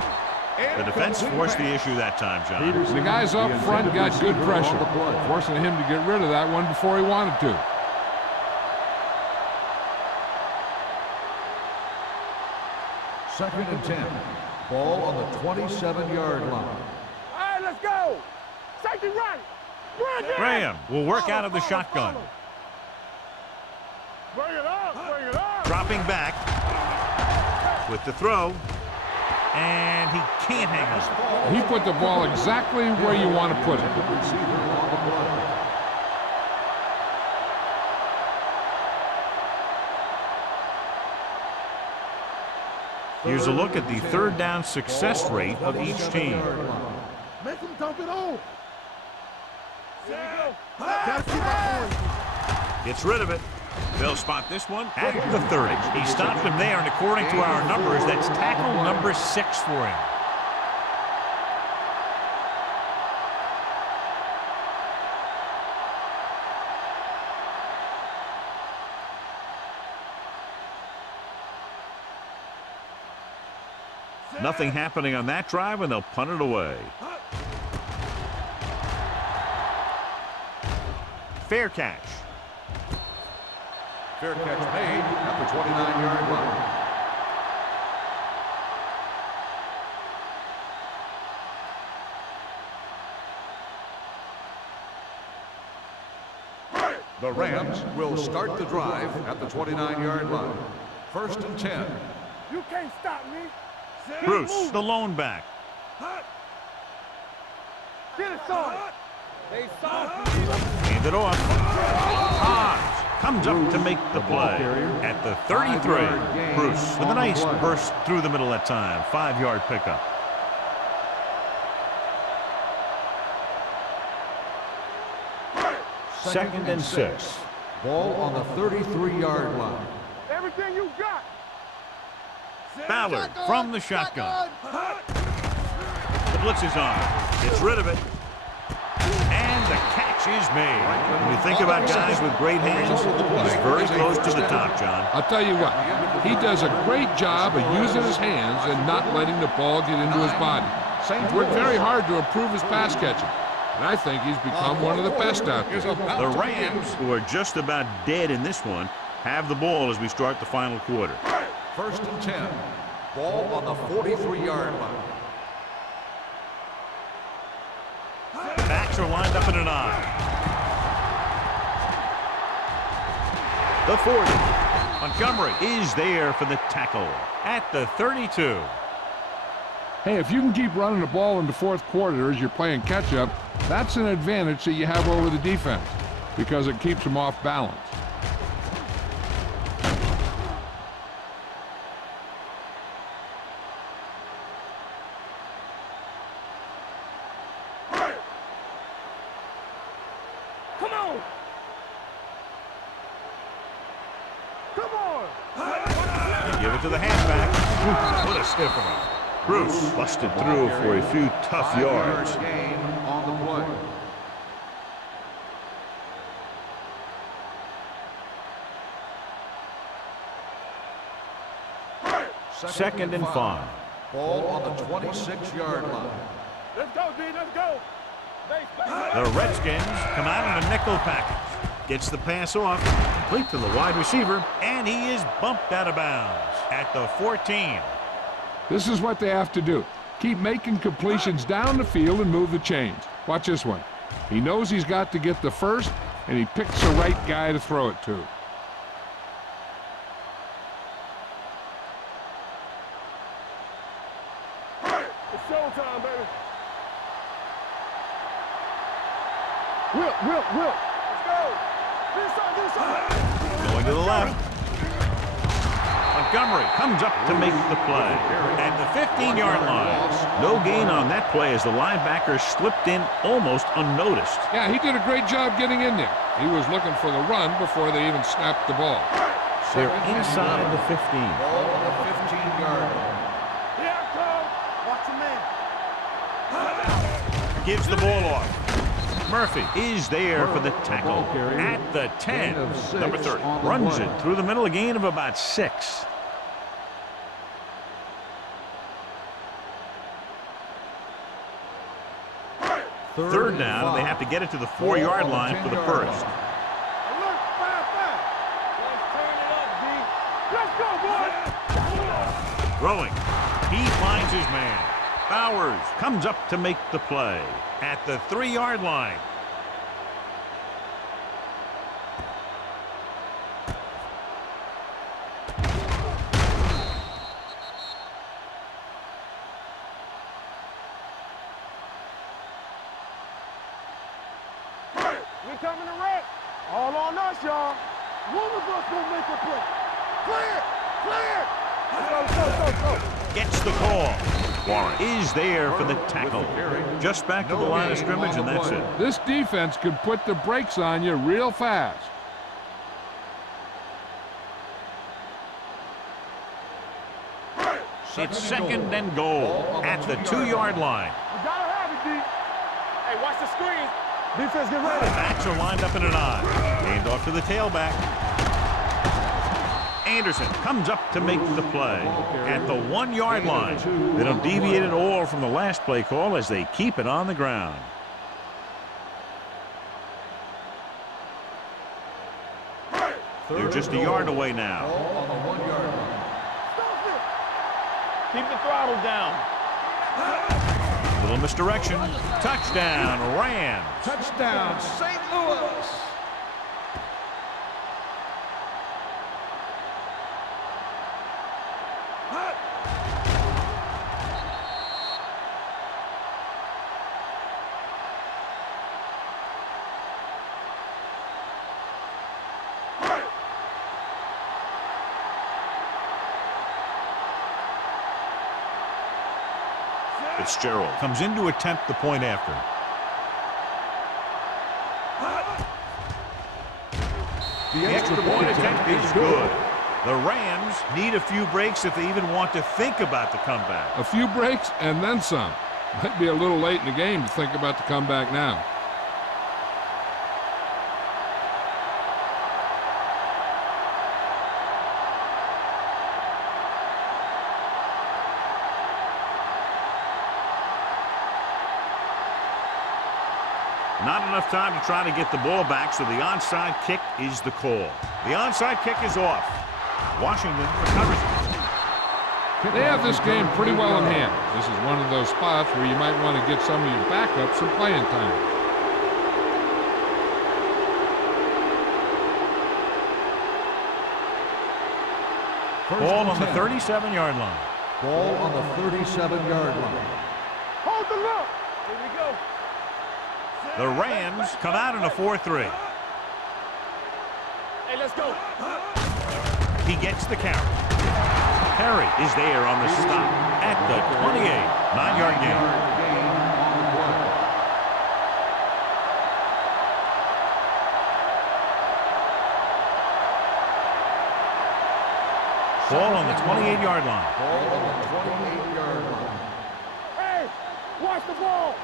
The defense forced the issue that time, John. The guys up front got good pressure, forcing him to get rid of that one before he wanted to. Second and 10. Ball on the 27-yard line. All right, let's go. Safety right. Graham will work out of the shotgun. Bring it up, bring it up. Dropping back with the throw. And he can't hang on. He put the ball exactly where you want to put it. Here's a look at the third down success rate of each team. Make him dump it on. Gotta keep our Gets rid of it. They'll spot this one at the 30. He stopped him there, and according to our numbers, that's tackle number 6 for him. Nothing happening on that drive, and they'll punt it away. Fair catch. Fair catch made at the 29-yard line. The Rams will start the drive at the 29-yard line. First and 10. You can't stop me. Bruce, the lone back. Get it started. They saw Hand it off. Hodge comes up to make the play at the 33. Bruce with a nice burst through the middle that time. 5-yard pickup. Second and 6. Ball on the 33-yard line. everything you got. Ballard from the shotgun. The blitz is on. Gets rid of it. And the catch is made. When you think about guys with great hands, he's very close to the top, John. I'll tell you what, he does a great job of using his hands and not letting the ball get into his body. He's worked very hard to improve his pass catching, and I think he's become one of the best out there. The Rams, who are just about dead in this one, have the ball as we start the final quarter. First and 10. Ball on the 43-yard line. Backs are lined up in an I. The 40. Montgomery is there for the tackle at the 32. Hey, if you can keep running the ball in the fourth quarter as you're playing catch-up, that's an advantage that you have over the defense because it keeps them off balance. Come on. Come on. They give it to the halfback. What a stiffer. Bruce busted through for a few tough yards. Gain on the play. Second and 5. Ball on the 26-yard line. Let's go, D. Let's go. The Redskins come out in a nickel package. Gets the pass off, complete to the wide receiver, and he is bumped out of bounds at the 14. This is what they have to do. Keep making completions down the field and move the chains. Watch this one. He knows he's got to get the first, and he picks the right guy to throw it to. It's showtime, baby. Will. Let's go. This on. Going to the left. Montgomery comes up to make the play at the 15-yard line. No gain on that play as the linebacker slipped in almost unnoticed. Yeah, he did a great job getting in there. He was looking for the run before they even snapped the ball. They're inside the 15. Ball on the 15-yard line. Here I come. gives the ball off. Murphy is there for the tackle at the 10. Number 30 runs it through the middle, a gain of about 6. Third down, and they have to get it to the 4-yard line for the first. Alert, 5-5. Let's turn it up, D. Let's go, boys. Throwing. He finds his man. Bowers comes up to make the play at the 3-yard line. We coming to wreck. All on us, y'all. One of us gonna make a play. Clear! Clear! Go. Gets the call. Warren is there for the tackle. Just back to the line of scrimmage, and that's it. This defense could put the brakes on you real fast. It's second and goal at the 2-yard line. You gotta have it, D. Hey, watch the screen. Defense, get ready. The backs are lined up in an I. Gained off to the tailback. Anderson comes up to make the play at the 1-yard line. They don't deviate at all from the last play call as they keep it on the ground. They're just a yard away now. Keep the throttle down. Little misdirection. Touchdown, Rams. Touchdown, St. Louis. Fitzgerald comes in to attempt the point after. The extra point attempt is good. The Rams need a few breaks if they even want to think about the comeback. A few breaks and then some. Might be a little late in the game to think about the comeback now. Not enough time to try to get the ball back, so the onside kick is the call. The onside kick is off. Washington recovers it. They have this game pretty well in hand. This is one of those spots where you might want to get some of your backups some playing time. Ball on the 37-yard line. Ball on the 37-yard line. Hold the look. Here we go. The Rams come out in a 4-3. Hey, let's go. He gets the carry. Perry is there on the stop at the 28. 9-yard gain. Ball on the 28-yard line. Ball on the 28-yard line. Hey, watch the ball.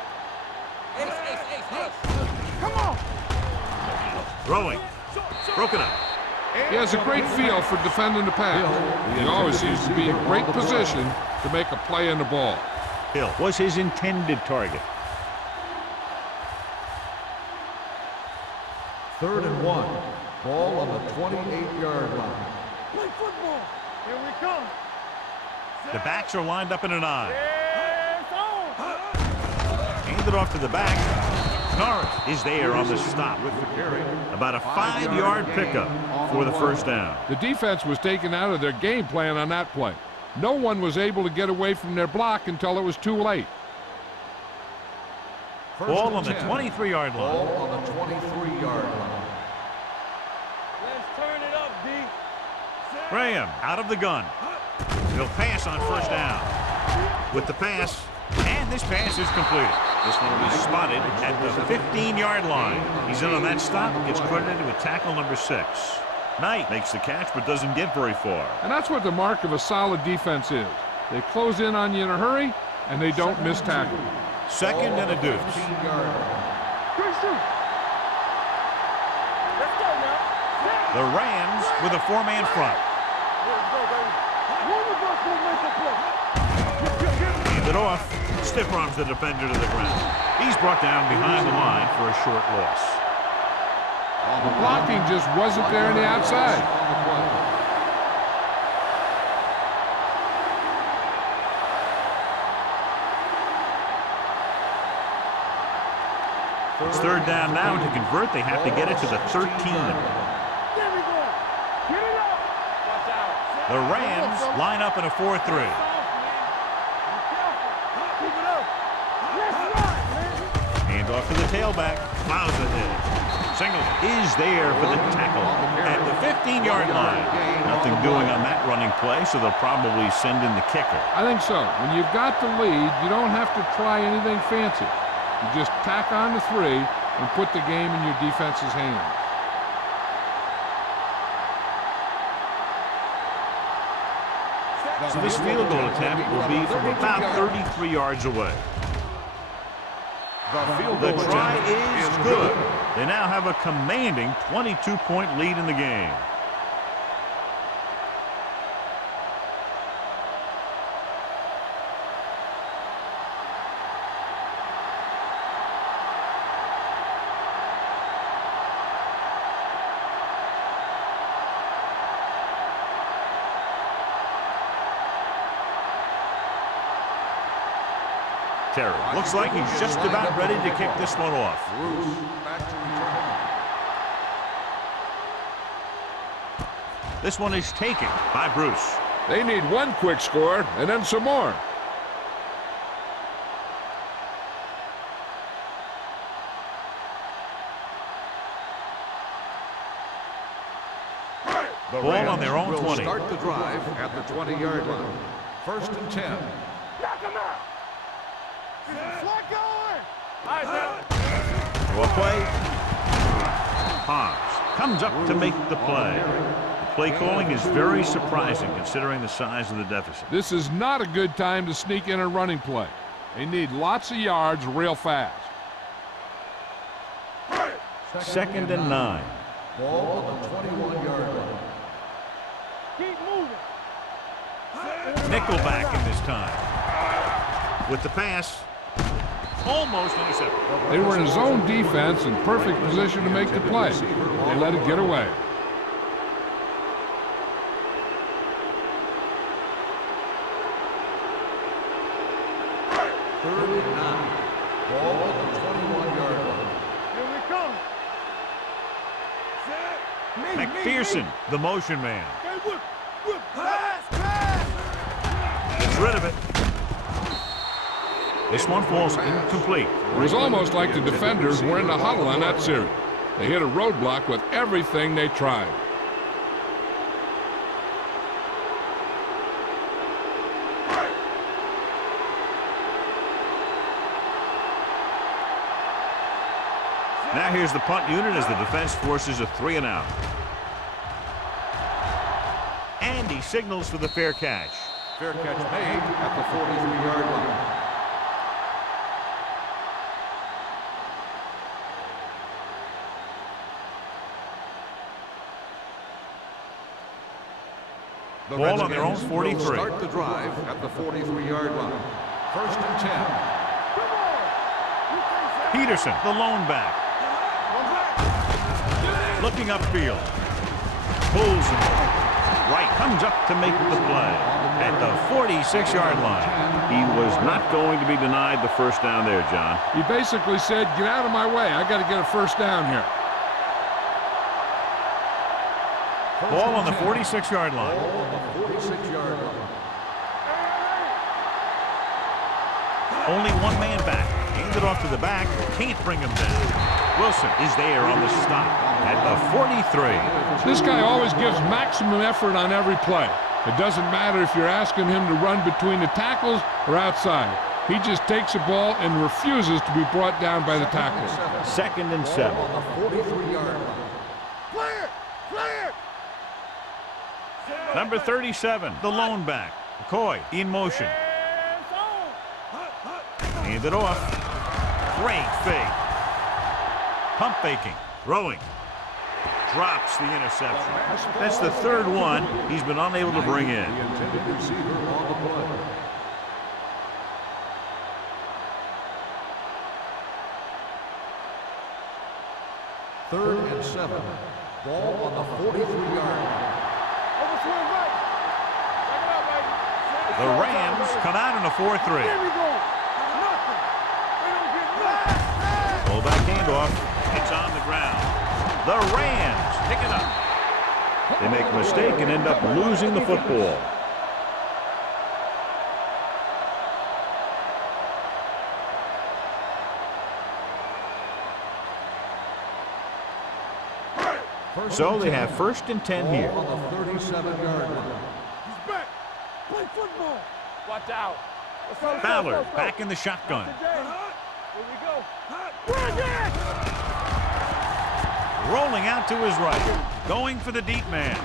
Come on. Throwing. Broken up. He has a great feel for defending the pass. He always seems to be in great position to make a play in the ball. Hill was his intended target. 3rd and 1. Ball on the 28-yard line. Play football. Here we come. The backs are lined up in an I. It's on. Handed off to the back. Norris is there on the stop with the carry. About a 5-yard pickup for the first down. The defense was taken out of their game plan on that play. No one was able to get away from their block until it was too late. Ball on the 23-yard line. Ball on the 23-yard line. Let's turn it up, D. Graham out of the gun. He'll pass on first down. With the pass, and this pass is completed. This one will be spotted at the 15-yard line. He's in on that stop, gets credited with tackle number 6. Knight makes the catch but doesn't get very far. And that's what the mark of a solid defense is. They close in on you in a hurry, and they don't miss tackle. Second and a deuce. 15-yard line. Let's go now. The Rams with a four-man front. Let's go, baby. One of us will make a play. Hand it off. Stiff arms the defender to the ground. He's brought down behind the line for a short loss. The blocking just wasn't there on the outside. It's third down now. To convert, they have to get it to the 13. There we go. Get it out. Watch out. The Rams line up in a 4-3. Keep it up. Let's ride, man. Hand off to the tailback. Plows ahead. Single is there for the tackle at the 15-yard line. Nothing doing on that running play, so they'll probably send in the kicker. I think so. When you've got the lead, you don't have to try anything fancy. You just tack on the 3 and put the game in your defense's hands. So this field goal attempt will be from about 33 yards away. The try is good. They now have a commanding 22-point lead in the game. Terry looks like he's just about ready to kick this one off. Bruce back to return. This one is taken by Bruce. They need one quick score and then some more. The Ball on their own will 20. Start the drive at the 20-yard line. First and 10. Knock him out. Flag going. All right, now. Well, play. Hobbs comes up to make the play. The play calling is very surprising considering the size of the deficit. This is not a good time to sneak in a running play. They need lots of yards real fast. Second and 9. Ball on the 21-yard line. Keep moving. Nickelback in this time. With the pass. Almost intercepted. They were in zone defense in perfect position to make the play. They let it get away. Third and 9. Ball on the 21-yard line. Here we come. McPherson, the motion man. Hey, whip. Pass. Gets rid of it. This one falls incomplete. It was almost like the defenders were in the huddle on that series. They hit a roadblock with everything they tried. Now here's the punt unit as the defense forces a 3-and-out. And he signals for the fair catch. Fair catch made at the 43-yard line. The Ball on their own Redskins 43. will start the drive at the 43-yard line. First and 10. Peterson, the lone back. Looking upfield. Pulls him. Wright comes up to make the play at the 46-yard line. He was not going to be denied the first down there, John. He basically said, get out of my way. I got to get a first down here. Ball on the 46-yard line. Ball on the 46-yard line. Only one man back. Hands it off to the back. Can't bring him down. Wilson is there on the stop at the 43. This guy always gives maximum effort on every play. It doesn't matter if you're asking him to run between the tackles or outside. He just takes the ball and refuses to be brought down by the tackles. Second and 7. Ball on the 43-yard line. Clear. Number 37, the lone back. McCoy in motion. Hands on. Hand it off. Great fake. Pump faking. Throwing. Drops the interception. That's the third one he's been unable to bring in. The intended receiver on the play. Third and 7. Ball on the 43-yard line. Overswing right. Back it up, baby. The Rams come out in a 4-3. Here we go. Nothing. They don't get nothing. Fullback handoff. It's on the ground. The Rams pick it up. They make a mistake and end up losing the football. So they have 1st and 10 here. On the 37-yard line. He's back. Play football. Watch out. Ballard back in the shotgun. Here we go. Bring it! Rolling out to his right. Going for the deep man.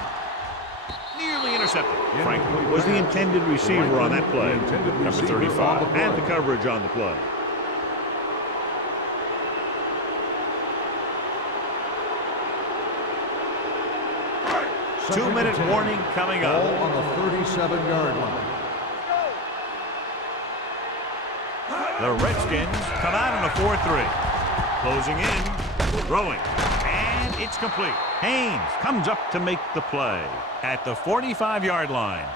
Nearly intercepted. Franklin was the intended receiver on that play. Number 35 had the coverage on the play. Two-minute warning coming up. Ball on the 37-yard line. The Redskins come out in a 4-3. Closing in, throwing, and it's complete. Haynes comes up to make the play at the 45-yard line.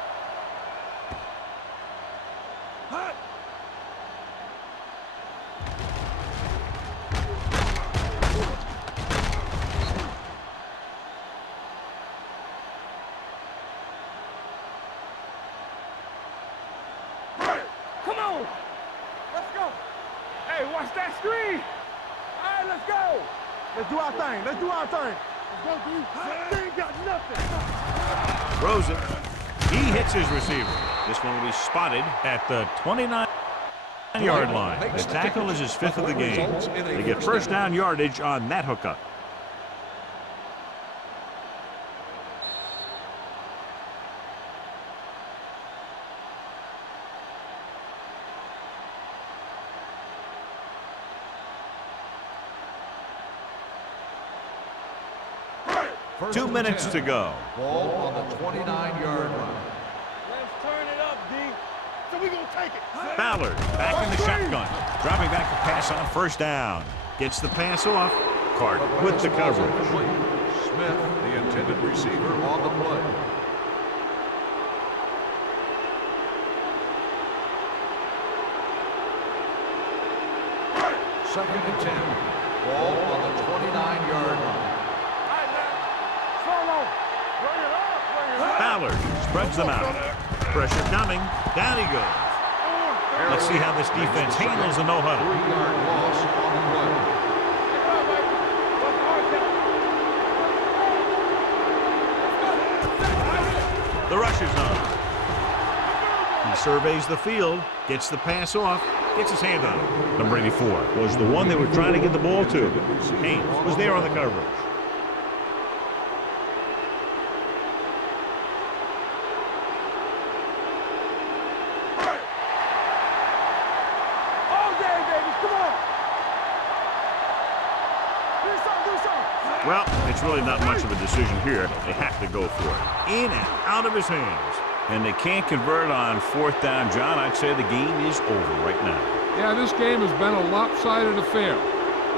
Come on. Let's go. Hey, watch that screen. All right, let's go. Let's do our thing. Let's do our thing. Let's go, dude. They ain't got nothing. Throws it. He hits his receiver. This one will be spotted at the 29-yard line. The tackle is his 5th of the game. They get first down yardage on that hookup. First 2 and minutes 10. to go. Ball on the 29-yard line. Let's turn it up, D. So we gonna take it. Ballard back in the shotgun. Dropping back to pass on 1st down. Gets the pass off. Carter with the coverage. Smith, the intended receiver, on the play. Second and 10. Ball on the 29-yard line. Solo. Bring it up. Bring it up. Ballard spreads them out. Pressure coming. Down he goes. Let's see how this defense handles a no-huddle. 3-yard loss on the play. The rush is on. He surveys the field, gets the pass off, gets his hand on it. Number 84 was the one they were trying to get the ball to. Haynes was there on the coverage. All day, baby. Come on. Do something. Well, it's really not much of a decision here. They have to go for it. In and out of his hands. And they can't convert on 4th down, John. I'd say the game is over right now. Yeah, this game has been a lopsided affair.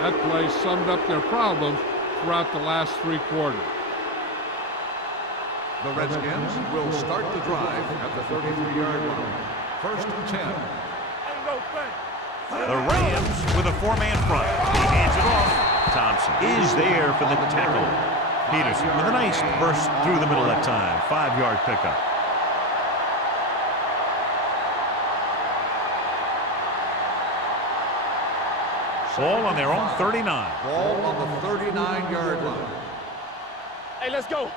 That play summed up their problems throughout the last 3 quarters. The Redskins will start the drive at the 33-yard line. First and 10. Ain't no thing. The Rams with a 4-man front. He hands it off. Thompson is there for the tackle. Peterson with a nice burst through the middle that time. 5-yard pickup. Ball on their own 39. Ball on the 39-yard line. Hey, let's go.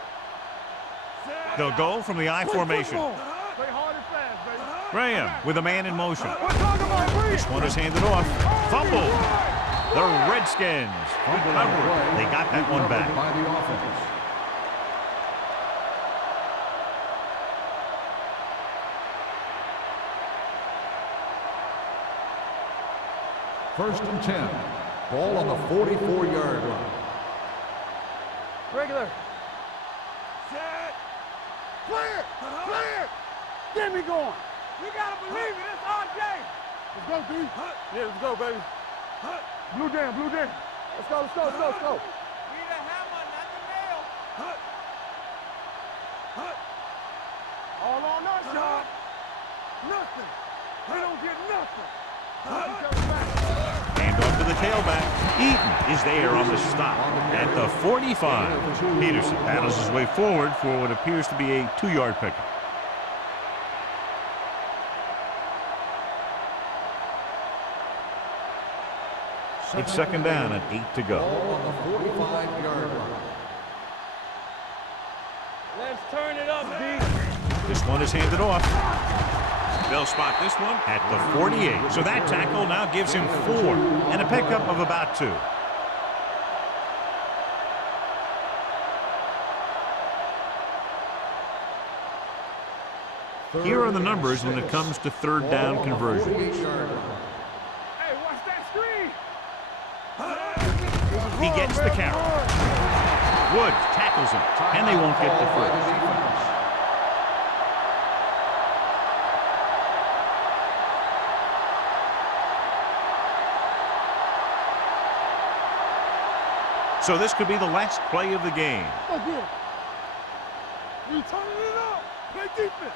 They'll go from the I formation. Play hard and fast, baby. Graham with a man in motion. We're talking about free. This one is handed off. Fumble. The Redskins recover. They got that one back. By the offense. First and 10. Ball on the 44-yard line. Regular. Set. Clear. Clear. Get me going. You gotta believe it. It's our day. Let's go, D. Yeah, let's go, baby. Blue jam, blue jam. Let's go, let's go, let's go, let's go. Need a hammer, not the nail. All on us, y'all. Nothing. We don't get nothing. Hand off to the tailback. Eaton is there on the stop at the 45. Peterson battles his way forward for what appears to be a 2-yard pickup. It's second down and 8 to go. Ball on the 45-yard line. Let's turn it up, D. This one is handed off. They'll spot this one at the 48. So that tackle now gives him 4 and a pickup of about 2. Here are the numbers when it comes to third down conversion. Hey, watch that screen. He gets the carry. Woods tackles him, and they won't get the first. So this could be the last play of the game. Go get it. We turning it up. Play defense.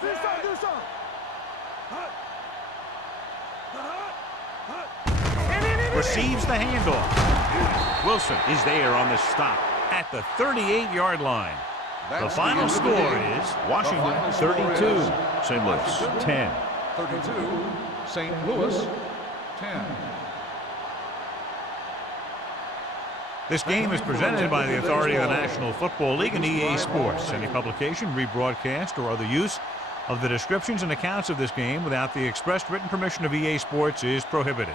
Do something, do something. Receives the handoff. Wilson is there on the stop at the 38-yard line. The final score is Washington 32, St. Louis 10. 32, St. Louis 10. This game is presented by the authority of the National Football League and EA Sports. Any publication, rebroadcast, or other use of the descriptions and accounts of this game without the expressed written permission of EA Sports is prohibited.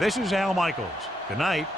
This is Al Michaels. Good night.